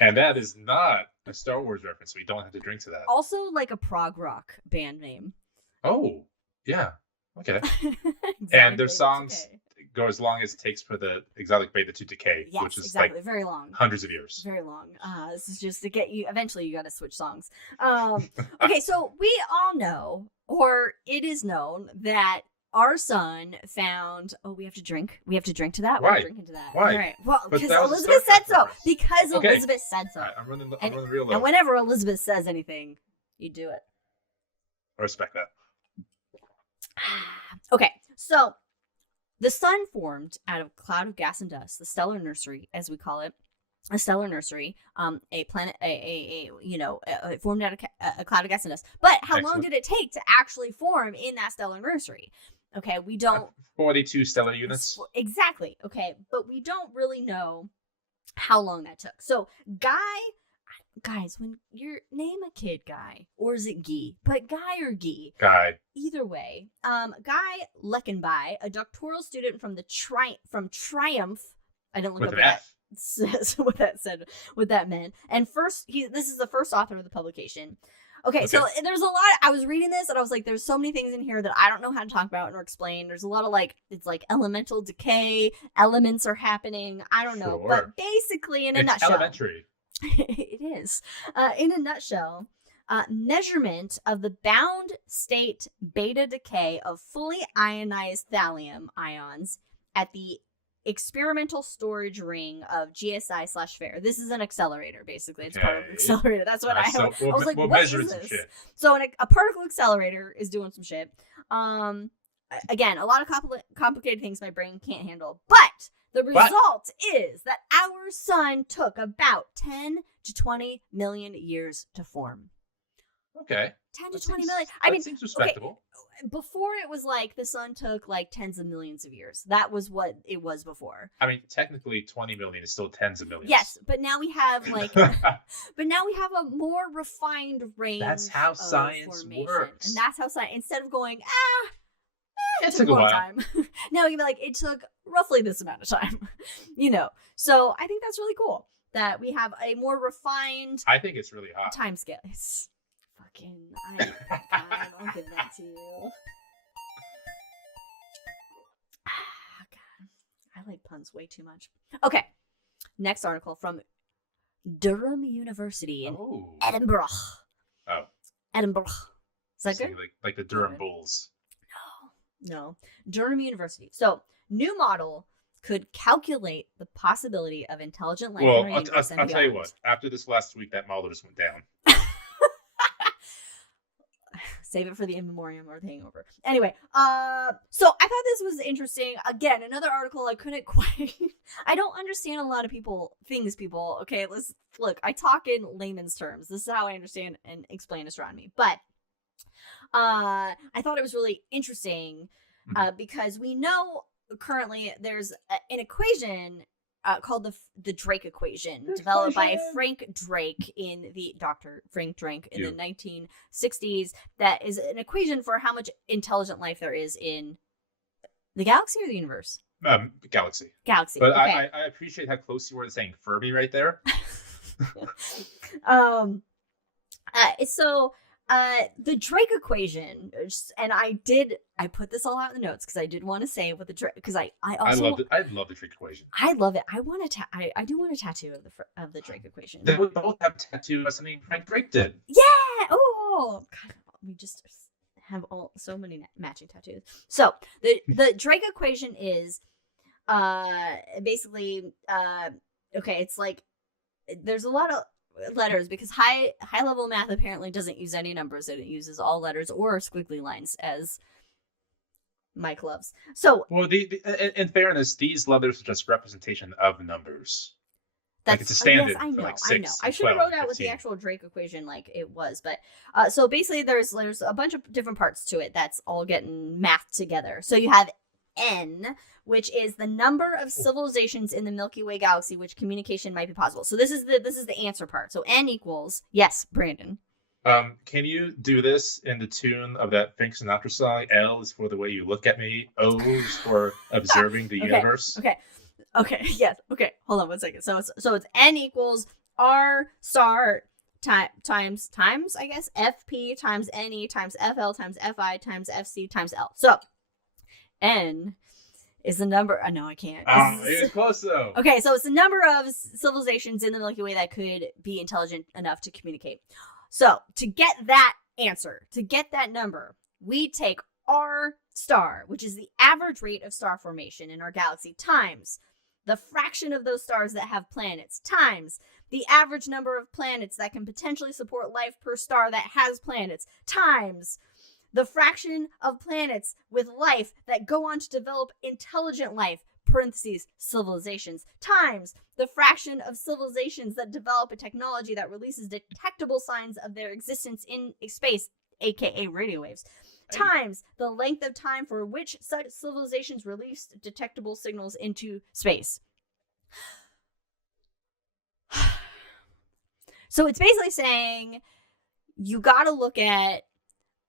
And that is not a Star Wars reference. We don't have to drink to that. Also, like a prog rock band name. Oh, yeah. Okay. And their songs go as long as it takes for the exotic beta to decay, which is like very long, hundreds of years. Very long. This is just to get you. Eventually, you got to switch songs. Okay, so we all know, or it is known, that our son found. Oh, we have to drink. We have to drink to that. Why? We're drinking to that. Why? All right. Well, because Elizabeth said so. Because Elizabeth said so. Right, I'm running real low. And whenever Elizabeth says anything, you do it. I respect that. Okay, so the sun formed out of a cloud of gas and dust, the stellar nursery, as we call it. A stellar nursery, a planet, it formed out of a cloud of gas and dust. But how long did it take to actually form in that stellar nursery? Okay, we don't. 42 stellar units. Exactly. Okay, but we don't really know how long that took. So, guys, when you name a kid Guy, or is it Guy? But Guy or Guy? Guy. Either way, Guy Leckenby, a doctoral student from Triumph. I didn't look with up an F. Says what that meant. And this is the first author of the publication. Okay, so there's a lot. I was reading this and I was like, there's so many things in here that I don't know how to talk about or explain. There's a lot of it's like elemental decay, elements are happening. I don't know. But basically, in a nutshell. Elementary. It is. In a nutshell, measurement of the bound state beta decay of fully ionized thallium ions at the experimental storage ring of GSI/FAIR. This is an accelerator, basically. It's part of an accelerator. That's what I was like, what is this? Shit. So a particle accelerator is doing some shit. Again, a lot of complicated things my brain can't handle. But the result is that our sun took about 10 to 20 million years to form. Okay. 10 to 20 million. I mean, seems respectable. Okay, before it was like the sun took like tens of millions of years. That was what it was before. I mean, technically 20 million is still tens of millions. Yes, but now we have like but now we have a more refined range. That's how science works. And that's how science, instead of going, it took a long time. Now you can be like, it took roughly this amount of time. So I think that's really cool that we have a more refined, I think it's really hot, time scale. It's fucking, I'll give that to you. God, I like puns way too much. Okay, next article from Durham University in Edinburgh. Oh, Edinburgh. Is that good? Like the Durham Bulls. No, Durham University. So, new model could calculate the possibility of intelligent life. Well, I'll tell you what. After this last week, that model just went down. Save it for the in memoriam or the hangover. Anyway, so I thought this was interesting. Again, another article I couldn't quite. I don't understand a lot of people. Okay, let's look. I talk in layman's terms. This is how I understand and explain astronomy. But I thought it was really interesting because we know currently there's an equation called the Drake equation, developed by Frank Drake Dr. Frank Drake in the 1960s. That is an equation for how much intelligent life there is in the galaxy or the universe. Galaxy. But okay. I appreciate how close you were to saying Furby right there. So the Drake equation, and I put this all out in the notes because I did want to say what the Drake, because I love the Drake equation. I love it. I do want a tattoo of the Drake equation. Then we both have a tattoo of something Frank Drake did. Yeah. Oh God, we just have so many matching tattoos. So the Drake equation is basically okay. It's like there's a lot of letters because high level math apparently doesn't use any numbers. It uses all letters or squiggly lines, as Mike loves. So, well, in fairness, these letters are just representation of numbers. That's it's a standard. Yes, I know. Like 6, I should have wrote out with the actual Drake equation like it was, but so basically there's a bunch of different parts to it that's all getting mathed together. So you have N, which is the number of civilizations in the Milky Way galaxy which communication might be possible. So this is the answer part. So N equals, yes, Brandon. Can you do this in the tune of that Frank Sinatra song? L is for the way you look at me. O is for observing the universe. Okay. Yes. Okay. Hold on 1 second. So it's N equals R star times I guess FP times NE times FL times FI times FC times L. So N is the number. No, I can't. It was close though. Okay, so it's the number of civilizations in the Milky Way that could be intelligent enough to communicate. So to get that answer, to get that number, we take R star, which is the average rate of star formation in our galaxy, times the fraction of those stars that have planets, times the average number of planets that can potentially support life per star that has planets, times the fraction of planets with life that go on to develop intelligent life, parentheses, civilizations, times the fraction of civilizations that develop a technology that releases detectable signs of their existence in space, aka radio waves, times the length of time for which such civilizations release detectable signals into space. So it's basically saying you got to look at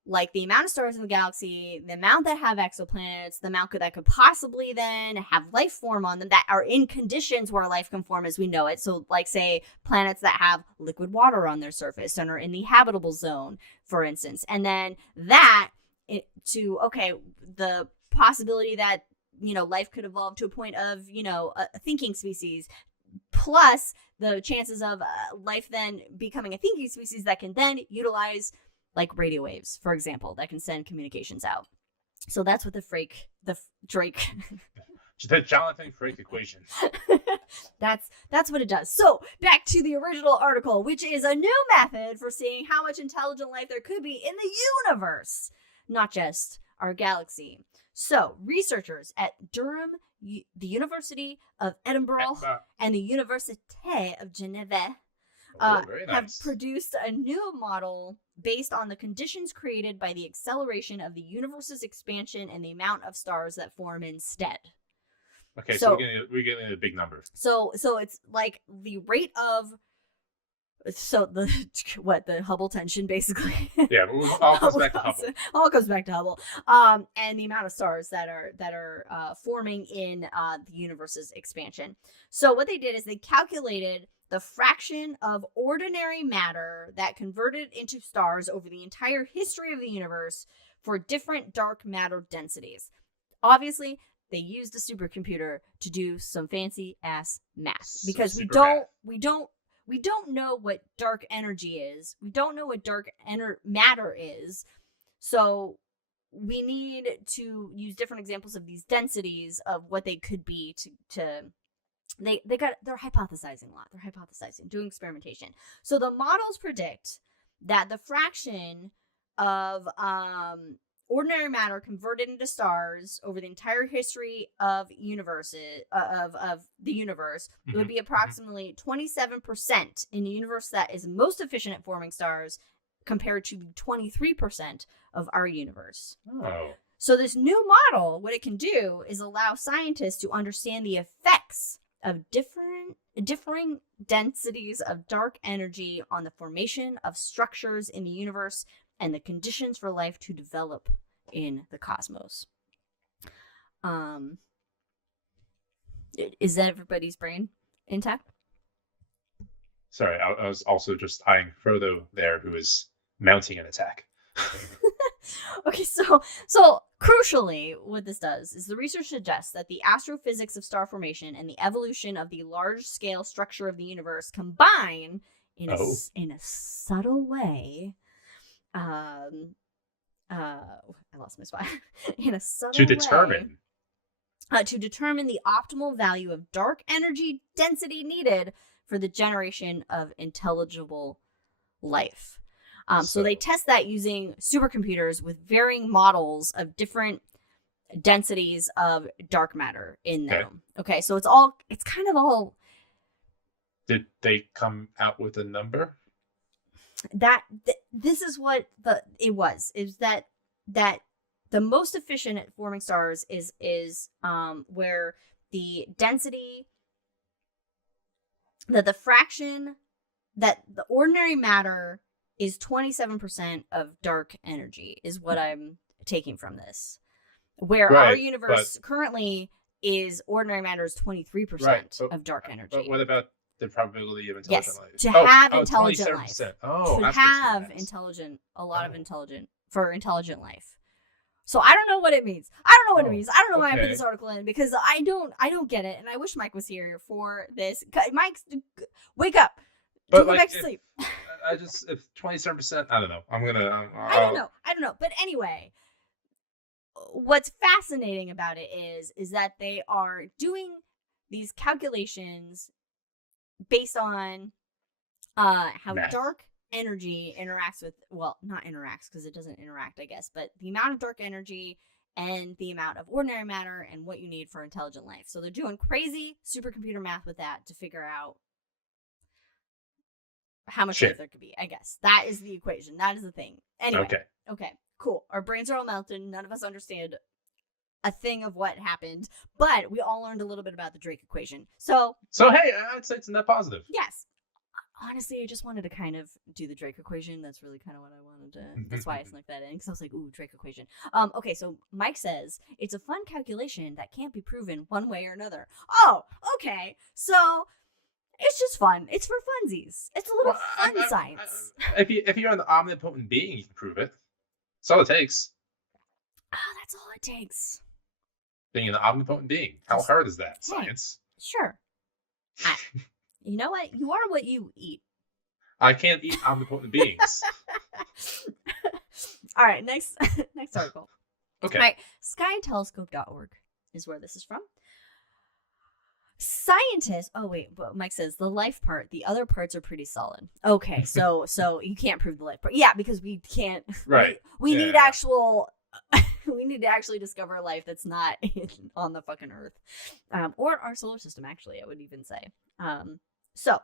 like the amount of stars in the galaxy, the amount that have exoplanets, the amount that could possibly then have life form on them that are in conditions where life can form as we know it. So like say planets that have liquid water on their surface and are in the habitable zone, for instance. And then that the possibility that, life could evolve to a point of, a thinking species, plus the chances of life then becoming a thinking species that can then utilize like radio waves, for example, that can send communications out. So that's what the Drake. The Jonathan Drake equation. That's what it does. So back to the original article, which is a new method for seeing how much intelligent life there could be in the universe, not just our galaxy. So researchers at Durham, the University of Edinburgh, and the Université of Geneva have produced a new model based on the conditions created by the acceleration of the universe's expansion and the amount of stars that form instead. Okay, so we're getting a big number. So it's like the rate of the Hubble tension, basically. Yeah, all comes back to Hubble. All comes back to Hubble. And the amount of stars that are forming in the universe's expansion. So what they did is they calculated the fraction of ordinary matter that converted into stars over the entire history of the universe for different dark matter densities. Obviously, they used a supercomputer to do some fancy ass math because we don't know what dark energy is. We don't know what dark matter is. So we need to use different examples of these densities of what they could be they're hypothesizing a lot. They're hypothesizing, doing experimentation. So the models predict that the fraction of ordinary matter converted into stars over the entire history of the universe would be approximately 27% in a universe that is most efficient at forming stars compared to 23% of our universe. Oh. So this new model, what it can do is allow scientists to understand the effects of differing densities of dark energy on the formation of structures in the universe and the conditions for life to develop in the cosmos. Is that everybody's brain intact? Sorry, I was also just eyeing Frodo there, who is mounting an attack. Okay, so crucially, what this does is the research suggests that the astrophysics of star formation and the evolution of the large-scale structure of the universe combine in a subtle way. I lost my spot. In a subtle way. To determine the optimal value of dark energy density needed for the generation of intelligible life. So they test that using supercomputers with varying models of different densities of dark matter in them. Okay, so it's kind of all. Did they come out with a number? This is what is that the most efficient at forming stars is where the density, that the fraction, that the ordinary matter is 27% of dark energy is what I'm taking from this. Where our universe currently is ordinary matter is 23% of dark energy. But what about the probability of intelligent life? To have intelligent life. To have intelligent life. So I don't know what it means. I don't know what it means. I don't know why I put this article in because I don't get it, and I wish Mike was here for this. Mike, wake up. Go back to sleep. If 27%, I don't know. I don't know. But anyway, what's fascinating about it is that they are doing these calculations based on how dark energy interacts with, well, not interacts because it doesn't interact, I guess, but the amount of dark energy and the amount of ordinary matter and what you need for intelligent life. So they're doing crazy supercomputer math with that to figure out how much life there could be, I guess. That is the equation. That is the thing. Anyway. Okay, cool. Our brains are all melted. None of us understand a thing of what happened, but we all learned a little bit about the Drake equation. So hey, I'd say it's a net positive. Yes. Honestly, I just wanted to kind of do the Drake equation. That's really kind of what I wanted to. That's why I snuck that in, because I was like, ooh, Drake equation. Okay, so Mike says it's a fun calculation that can't be proven one way or another. Oh, okay. So it's just fun. It's for funsies. It's a little fun science. If you're an omnipotent being, you can prove it. That's all it takes. Oh, that's all it takes. Being an omnipotent being. How hard is that? Science. Sure. You know what? You are what you eat. I can't eat omnipotent beings. All right, next article. Okay. All right, skytelescope.org is where this is from. Scientists. Oh wait, but Mike says the life part. The other parts are pretty solid. Okay, so you can't prove the life part. Yeah, because we can't. Right. We need actual. We need to actually discover life that's not on the fucking Earth, or our solar system. Actually, I would even say. So,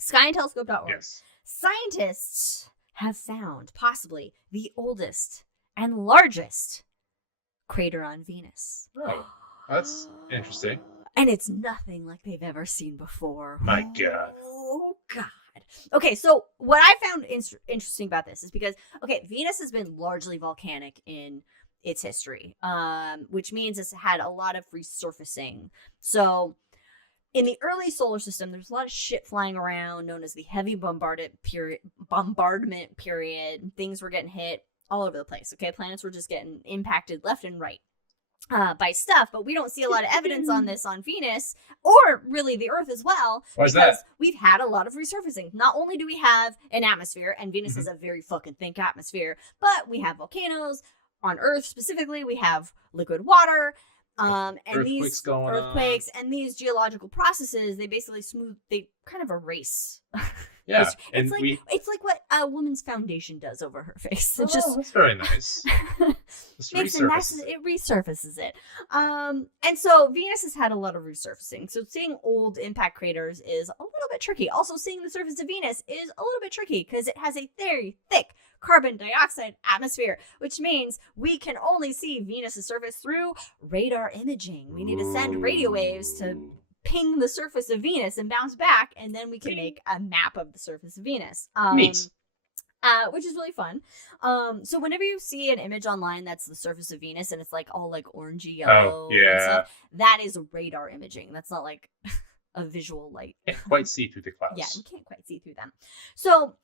skyandtelescope.org. Yes. Scientists have found possibly the oldest and largest crater on Venus. Oh, that's interesting. And it's nothing like they've ever seen before. My God. Oh, God. Okay, so what I found interesting about this is because, okay, Venus has been largely volcanic in its history, which means it's had a lot of resurfacing. So in the early solar system, there's a lot of shit flying around known as the heavy bombardment period. Things were getting hit all over the place. Okay, planets were just getting impacted left and right by stuff, but we don't see a lot of evidence on this on Venus or really the Earth as well. Why is that? We've had a lot of resurfacing. Not only do we have an atmosphere, and Venus has a very fucking thick atmosphere, but we have volcanoes. On Earth specifically, we have liquid water. And these earthquakes and these geological processes, they basically they kind of erase. Yeah, it's like what a woman's foundation does over her face. It's that's very nice. It resurfaces it. And so Venus has had a lot of resurfacing. So seeing old impact craters is a little bit tricky. Also, seeing the surface of Venus is a little bit tricky because it has a very thick carbon dioxide atmosphere, which means we can only see Venus's surface through radar imaging. We need to send radio waves to ping the surface of Venus and bounce back, and then we can make a map of the surface of Venus. Neat. Which is really fun. So whenever you see an image online that's the surface of Venus and it's like all like orangey yellow and stuff, that is radar imaging. That's not like a visual light. Can't quite see through the clouds. Yeah, you can't quite see through them. So,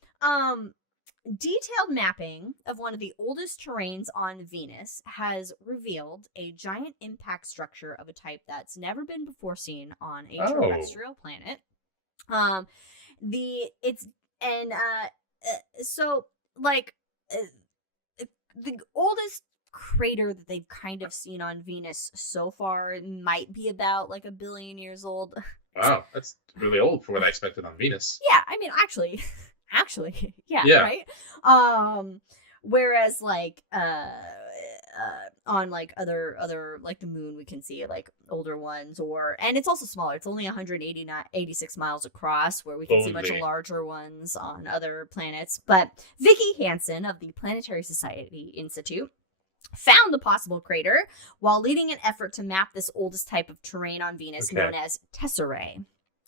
detailed mapping of one of the oldest terrains on Venus has revealed a giant impact structure of a type that's never been before seen on a terrestrial planet. The oldest crater that they've kind of seen on Venus so far might be about like 1 billion years old. Wow, that's really old for what I expected on Venus. Yeah, I mean, actually, yeah. Right? Whereas like on like other like the moon, we can see like older ones, and it's also smaller. It's only 186 miles across, where we can see much larger ones on other planets. But Vicki Hansen of the Planetary Society Institute found the possible crater while leading an effort to map this oldest type of terrain on Venus known as tesserae.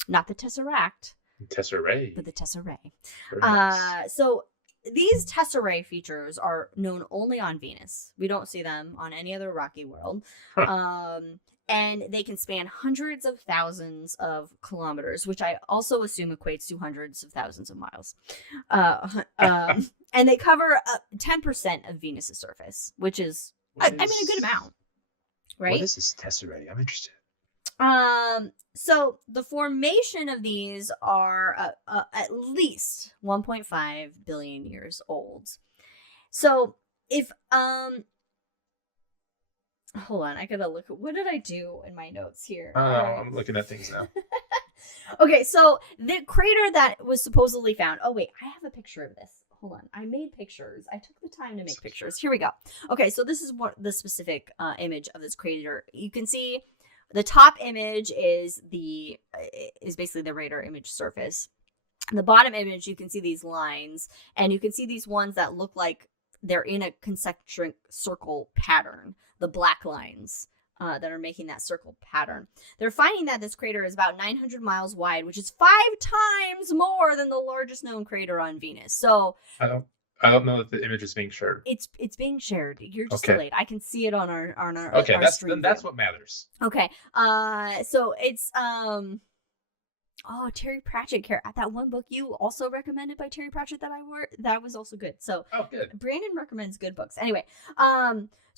Not the tesseract. Tesserae. But the tesserae. Nice. So these tesserae features are known only on Venus. We don't see them on any other rocky world. Huh. And they can span hundreds of thousands of kilometers, which I also assume equates to hundreds of thousands of miles. And they cover 10% of Venus's surface, which is, I mean, a good amount, right? What is this tesserae? I'm interested. So the formation of these are at least 1.5 billion years old. So if hold on, I gotta look at what did I do in my notes here. I'm looking at things now. Okay, so the crater that was supposedly found. Oh wait, I have a picture of this. Hold on, I made pictures. I took the time to make pictures. Here we go. Okay, so this is what the specific image of this crater. You can see the top image is basically the radar image surface. In the bottom image, you can see these lines, and you can see these ones that look like they're in a concentric circle pattern. The black lines that are making that circle pattern. They're finding that this crater is about 900 miles wide, which is 5 times more than the largest known crater on Venus. So I don't know that the image is being shared. It's being shared. You're just delayed. I can see it on our okay. Our That's what matters. Okay. So it's Terry Pratchett. That one book you also recommended by Terry Pratchett that was also good. So good. Brandon recommends good books. Anyway,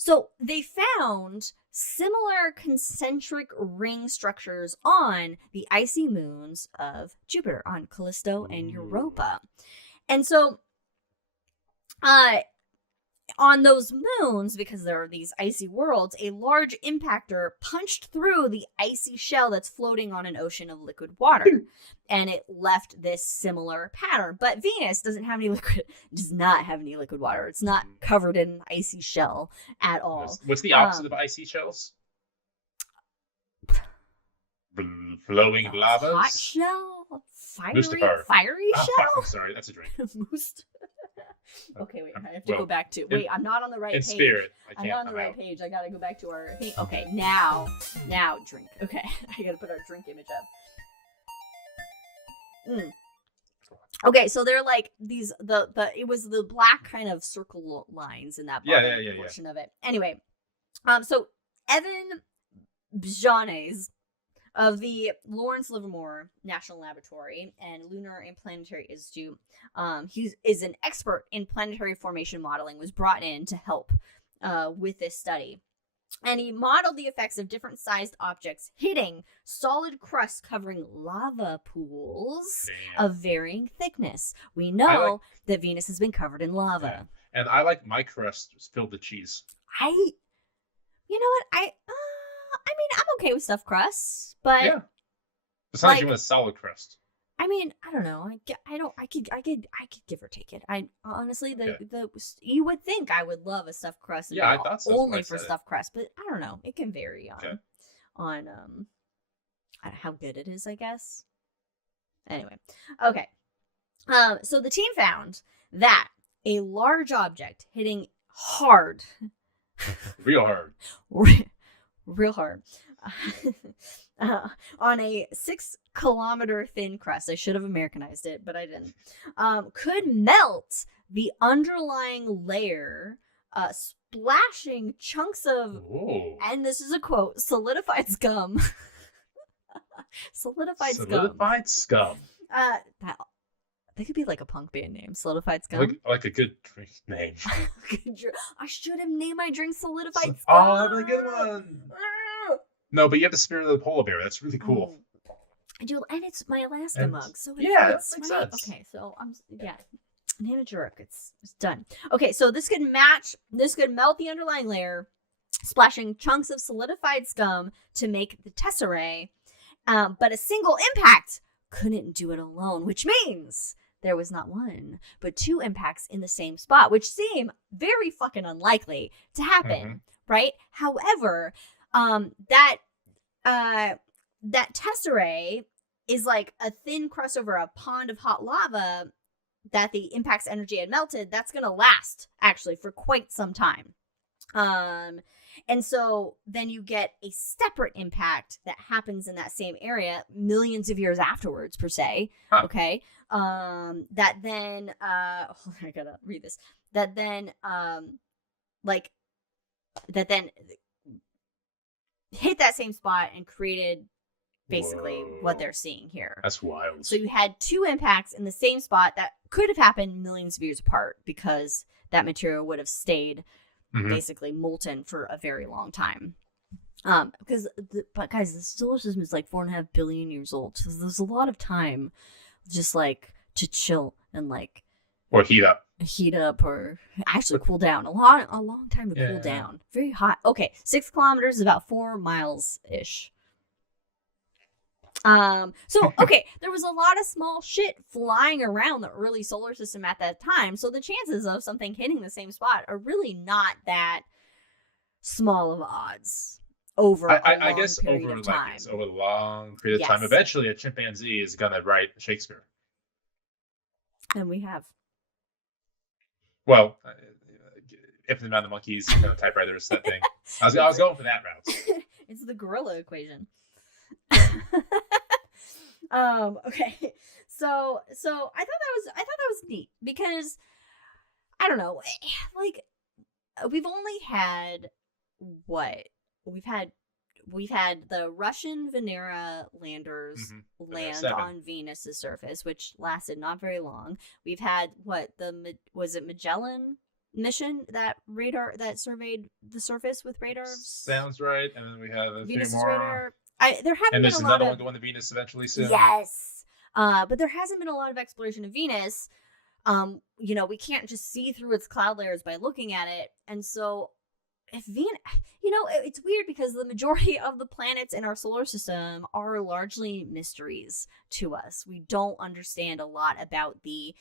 so they found similar concentric ring structures on the icy moons of Jupiter, on Callisto and Europa. And so On those moons, because there are these icy worlds, a large impactor punched through the icy shell that's floating on an ocean of liquid water, and it left this similar pattern. But Venus does not have any liquid water. It's not covered in an icy shell at all. What's the opposite of icy shells? Flowing lavas? Hot shell? Fiery shell? shell? Sorry, that's a drink. Okay, wait, I have to go back to... Wait, I'm not on the right page. In spirit. I'm not on the right page. I gotta go back to our... Okay, now, drink. Okay, I gotta put our drink image up. Okay, so they're like these... It was the black kind of circle lines in that bottom portion of it. Anyway, so Evan Bjanes of the Lawrence Livermore National Laboratory and Lunar and Planetary Institute. He is an expert in planetary formation modeling, was brought in to help with this study. And he modeled the effects of different sized objects hitting solid crust covering lava pools of varying thickness. We know that Venus has been covered in lava. Yeah. And I like my crust filled with cheese. You know what? I mean, I'm okay with stuffed crusts, but besides, you want a solid crust. I mean, I don't know. I could give or take it. I honestly, you would think I would love a stuffed crust. Yeah, I thought so. Only for stuffed crust, but I don't know. It can vary on how good it is, I guess. Anyway, okay. So the team found that a large object hitting hard, real hard. Real hard. On a 6-kilometer thin crust. I should have Americanized it, but I didn't. Could melt the underlying layer, splashing chunks of, and this is a quote, solidified scum. Solidified scum. That could be like a punk band name, Solidified Scum. Like a good drink name. I should have named my drink Solidified Scum. Oh, that'd be a good one. No, but you have the spirit of the polar bear. That's really cool. I do, and it's my Alaska mug, so that makes sense. Okay, so name a jerk. It's done. Okay, so this could melt the underlying layer, splashing chunks of solidified scum to make the tesserae. But a single impact couldn't do it alone, which means there was not one, but 2 impacts in the same spot, which seem very fucking unlikely to happen, right? However, that tesserae is like a thin crust over a pond of hot lava that the impact's energy had melted. That's going to last, actually, for quite some time. And so then you get a separate impact that happens in that same area millions of years afterwards, per se. Okay. That then, I gotta read this. That then hit that same spot and created basically what they're seeing here. That's wild. So you had 2 impacts in the same spot that could have happened millions of years apart because that material would have stayed basically molten for a very long time. But guys, the solar system is like 4.5 billion years old. So there's a lot of time just like to chill and like or heat up or actually cool down. A long time to cool down. Very hot. Okay, 6 kilometers is about 4 miles ish. So okay, there was a lot of small shit flying around the early solar system at that time, so the chances of something hitting the same spot are really not that small of odds over a long period of time. Eventually a chimpanzee is gonna write Shakespeare, and we have. Well, if the amount of monkeys, typewriters, that thing. I was going for that route. It's the gorilla equation. Okay. So I thought that was neat because I don't know, like we've only had we've had the Russian Venera landers land on Venus's surface, which lasted not very long. We've had was it Magellan mission that surveyed the surface with radars? Sounds right. And then we have a Venus's few more. radar. There's another one going to Venus eventually soon. Yes. But there hasn't been a lot of exploration of Venus we can't just see through its cloud layers by looking at it. And so if Venus, it's weird because the majority of the planets in our solar system are largely mysteries to us. We don't understand a lot about the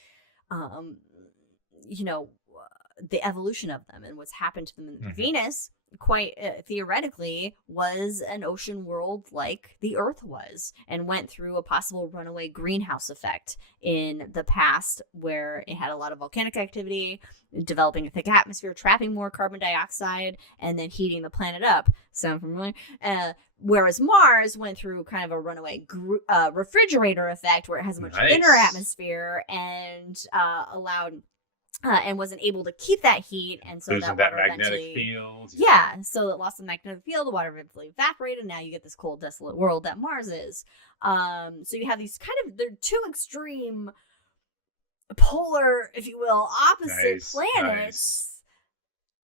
the evolution of them and what's happened to them. Mm-hmm. Venus, quite theoretically, was an ocean world like the Earth was, and went through a possible runaway greenhouse effect in the past, where it had a lot of volcanic activity, developing a thick atmosphere, trapping more carbon dioxide, and then heating the planet up. Sound familiar? Whereas Mars went through kind of a runaway refrigerator effect, where it has a much inner atmosphere and allowed and wasn't able to keep that heat, and so losing that magnetic field. Yeah, so it lost the magnetic field. The water eventually evaporated. And now you get this cold, desolate world that Mars is. So you have these they're two extreme, polar, if you will, opposite planets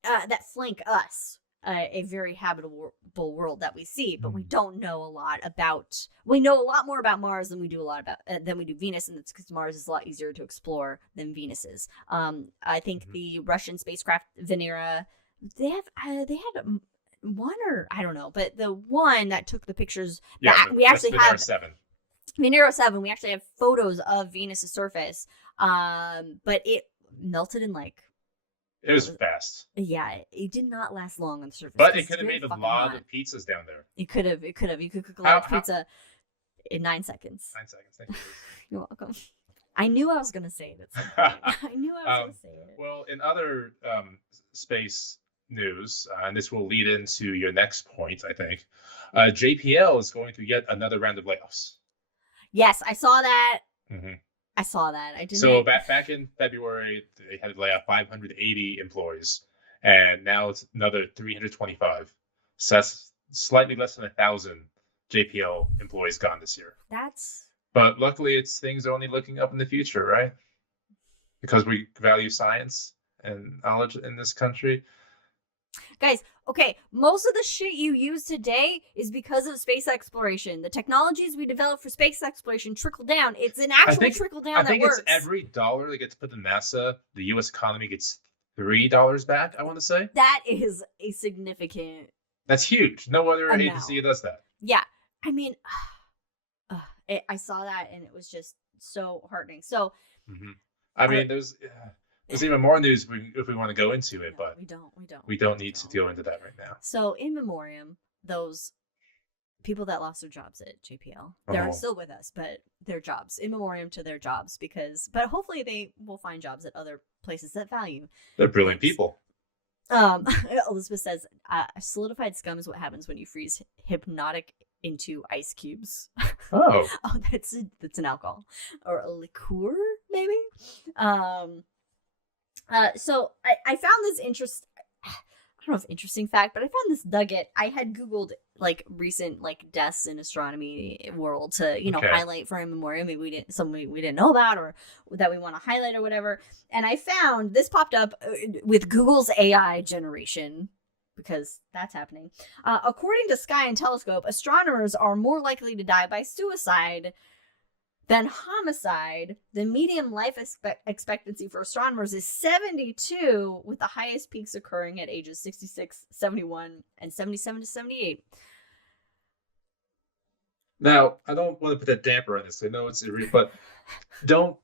that flank us. A very habitable world that we see, but we don't know a lot about. We know a lot more about Mars than we do Venus, and it's because Mars is a lot easier to explore than Venus is. I think the Russian spacecraft Venera, they had one, or I don't know, but the one that took the pictures that we actually have Venera 7. We actually have photos of Venus's surface, but it melted in it was fast. Yeah, it did not last long on the surface. But it could have made a lot of pizzas down there. It could have. You could cook a large pizza in 9 seconds. 9 seconds. Thank you. You're welcome. I knew I was going to say it at some point. I knew I was going to say it. Well, in other space news, and this will lead into your next point, I think, JPL is going through yet another round of layoffs. Yes, I saw that. Mm-hmm. I saw that. I didn't. So back in February, they had to lay off 580 employees, and now it's another 325. So that's slightly less than 1,000 JPL employees gone this year. But luckily, things are only looking up in the future, right? Because we value science and knowledge in this country. Guys, okay, most of the shit you use today is because of space exploration. The technologies we develop for space exploration trickle down. It's an actual trickle down that works. I think it's every dollar that gets put in NASA, the U.S. economy gets $3 back, I want to say. That is a significant... That's huge. No other agency does that. Yeah. I mean, I saw that and it was just so heartening. So... Mm-hmm. I mean, there's even more news if we want to go into it, but we don't need to go into that right now. So in memoriam, those people that lost their jobs at JPL, they're still with us, but their jobs, in memoriam to their jobs, but hopefully they will find jobs at other places that value. They're brilliant people. Elizabeth says, solidified scum is what happens when you freeze Hypnotic into ice cubes. Oh, that's an alcohol or a liqueur, maybe. So I found this I don't know if interesting fact, but I found this nugget. I had Googled recent deaths in astronomy world to highlight for a memorial. Maybe we didn't know about or that we want to highlight or whatever. And I found this popped up with Google's AI generation, because that's happening. According to Sky and Telescope, astronomers are more likely to die by suicide than homicide. The median life expectancy for astronomers is 72, with the highest peaks occurring at ages 66, 71, and 77 to 78. Now, I don't want to put a damper on this. I know it's but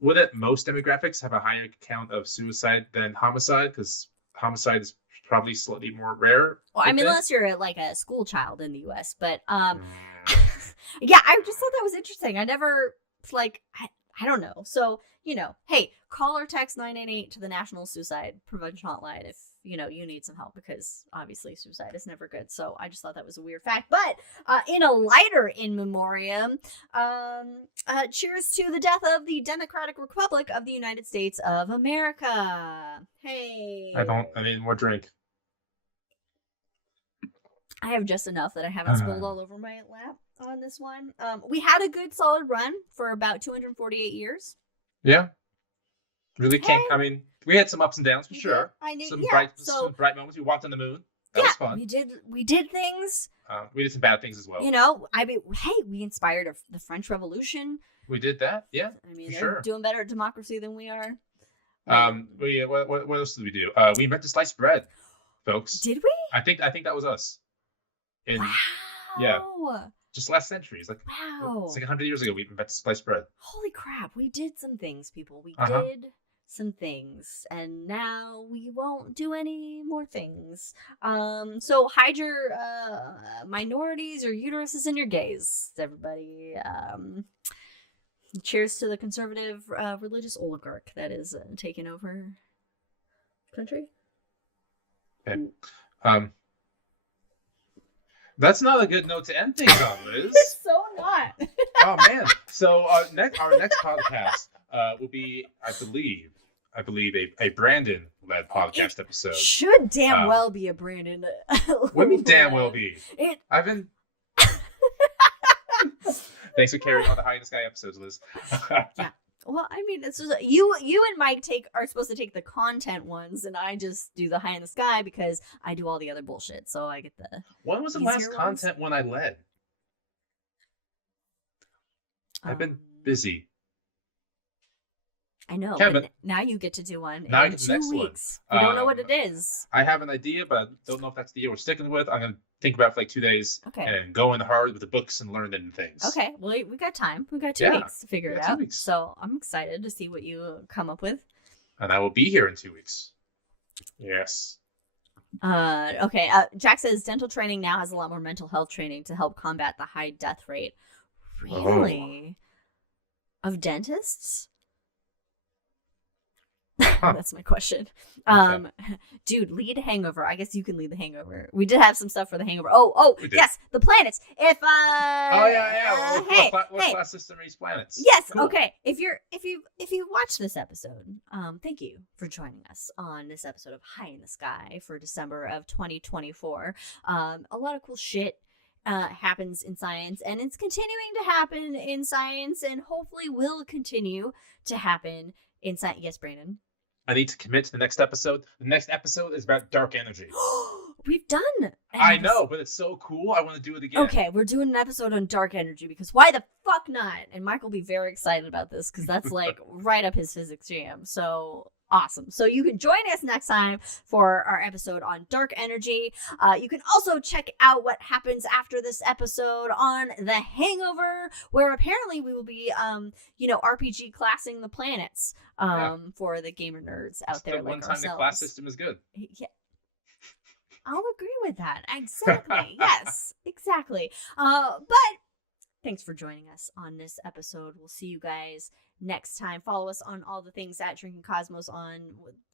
wouldn't most demographics have a higher count of suicide than homicide? Because homicide is probably slightly more rare. Well, I mean, unless you're a school child in the U.S., but yeah, I just thought that was interesting. I never I don't know. So, hey, call or text 988 to the National Suicide Prevention Hotline if, you need some help, because obviously suicide is never good. So I just thought that was a weird fact. But in a lighter in memoriam, cheers to the death of the Democratic Republic of the United States of America. Hey. I need more drink. I have just enough that I haven't spilled all over my lap on this one. We had a good solid run for about 248 years. Yeah. Really can't. I mean, we had some ups and downs for sure. I knew. Some bright moments. We walked on the moon. That was fun. We did things. We did some bad things as well. I mean, hey, we inspired the French Revolution. We did that. Yeah. I mean, they're doing better at democracy than we are. Yeah, what else did we do? We invented sliced bread, folks. Did we? I think that was us. Wow. Yeah. Just last century. It's like wow. It's like 100 years ago we invented sliced bread. Holy crap! We did some things, people. We Uh-huh. did some things, and now we won't do any more things. So hide your minorities, your uteruses, and your gays, everybody. Cheers to the conservative religious oligarch that is taking over the country. Okay. That's not a good note to end things on, Liz. It's so not. Oh man! So our next podcast will be, I believe, a Brandon-led podcast episode. Should damn well be a Brandon. What do you mean damn well be? I've been. Thanks for carrying on the High in the Sky episodes, Liz. Yeah. Well, I mean, it's just you and Mike are supposed to take the content ones, and I just do the High in the Sky because I do all the other bullshit. So I get the. When was the last content one I led? I've been busy. I know. Kevin, but now you get to do one now in 2 weeks. We don't know what it is. I have an idea, but I don't know if that's the year we're sticking with. I'm gonna think about it for like 2 days. Okay. And go in hard with the books and learning things. Okay. Well, we got time. We got 2 weeks to figure it out. So I'm excited to see what you come up with. And I will be here in 2 weeks. Yes. Okay. Jack says dental training now has a lot more mental health training to help combat the high death rate. Really? Oh. Of dentists? That's my question. Dude, lead Hangover. I guess you can lead the Hangover. We did have some stuff for the Hangover. Oh, yes, the planets. If what class system are these planets? Yes, cool. Okay. If you watch this episode, thank you for joining us on this episode of High in the Sky for December of 2024. A lot of cool shit happens in science, and it's continuing to happen in science, and hopefully will continue to happen in science. Yes, Brandon. I need to commit to the next episode. The next episode is about dark energy. We've done I know, but it's so cool. I want to do it again. Okay, we're doing an episode on dark energy because why the fuck not? And Mike will be very excited about this because that's like right up his physics jam. So awesome. So you can join us next time for our episode on dark energy. You can also check out what happens after this episode on The Hangover, where apparently we will be, RPG classing the planets for the gamer nerds out there. One time the class system is good. Yeah. I'll agree with that. Exactly. Yes, exactly. But thanks for joining us on this episode. We'll see you guys next time. Follow us on all the things at Drinking Cosmos on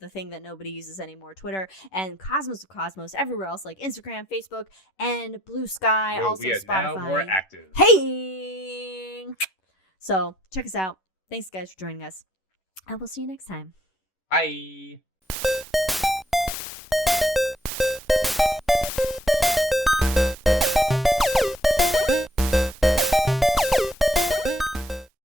the thing that nobody uses anymore, Twitter, and Cosmos of Cosmos everywhere else like Instagram, Facebook, and Blue Sky. Well, also we are Spotify. Now more active. Hey! So check us out. Thanks guys for joining us. And we'll see you next time. Bye.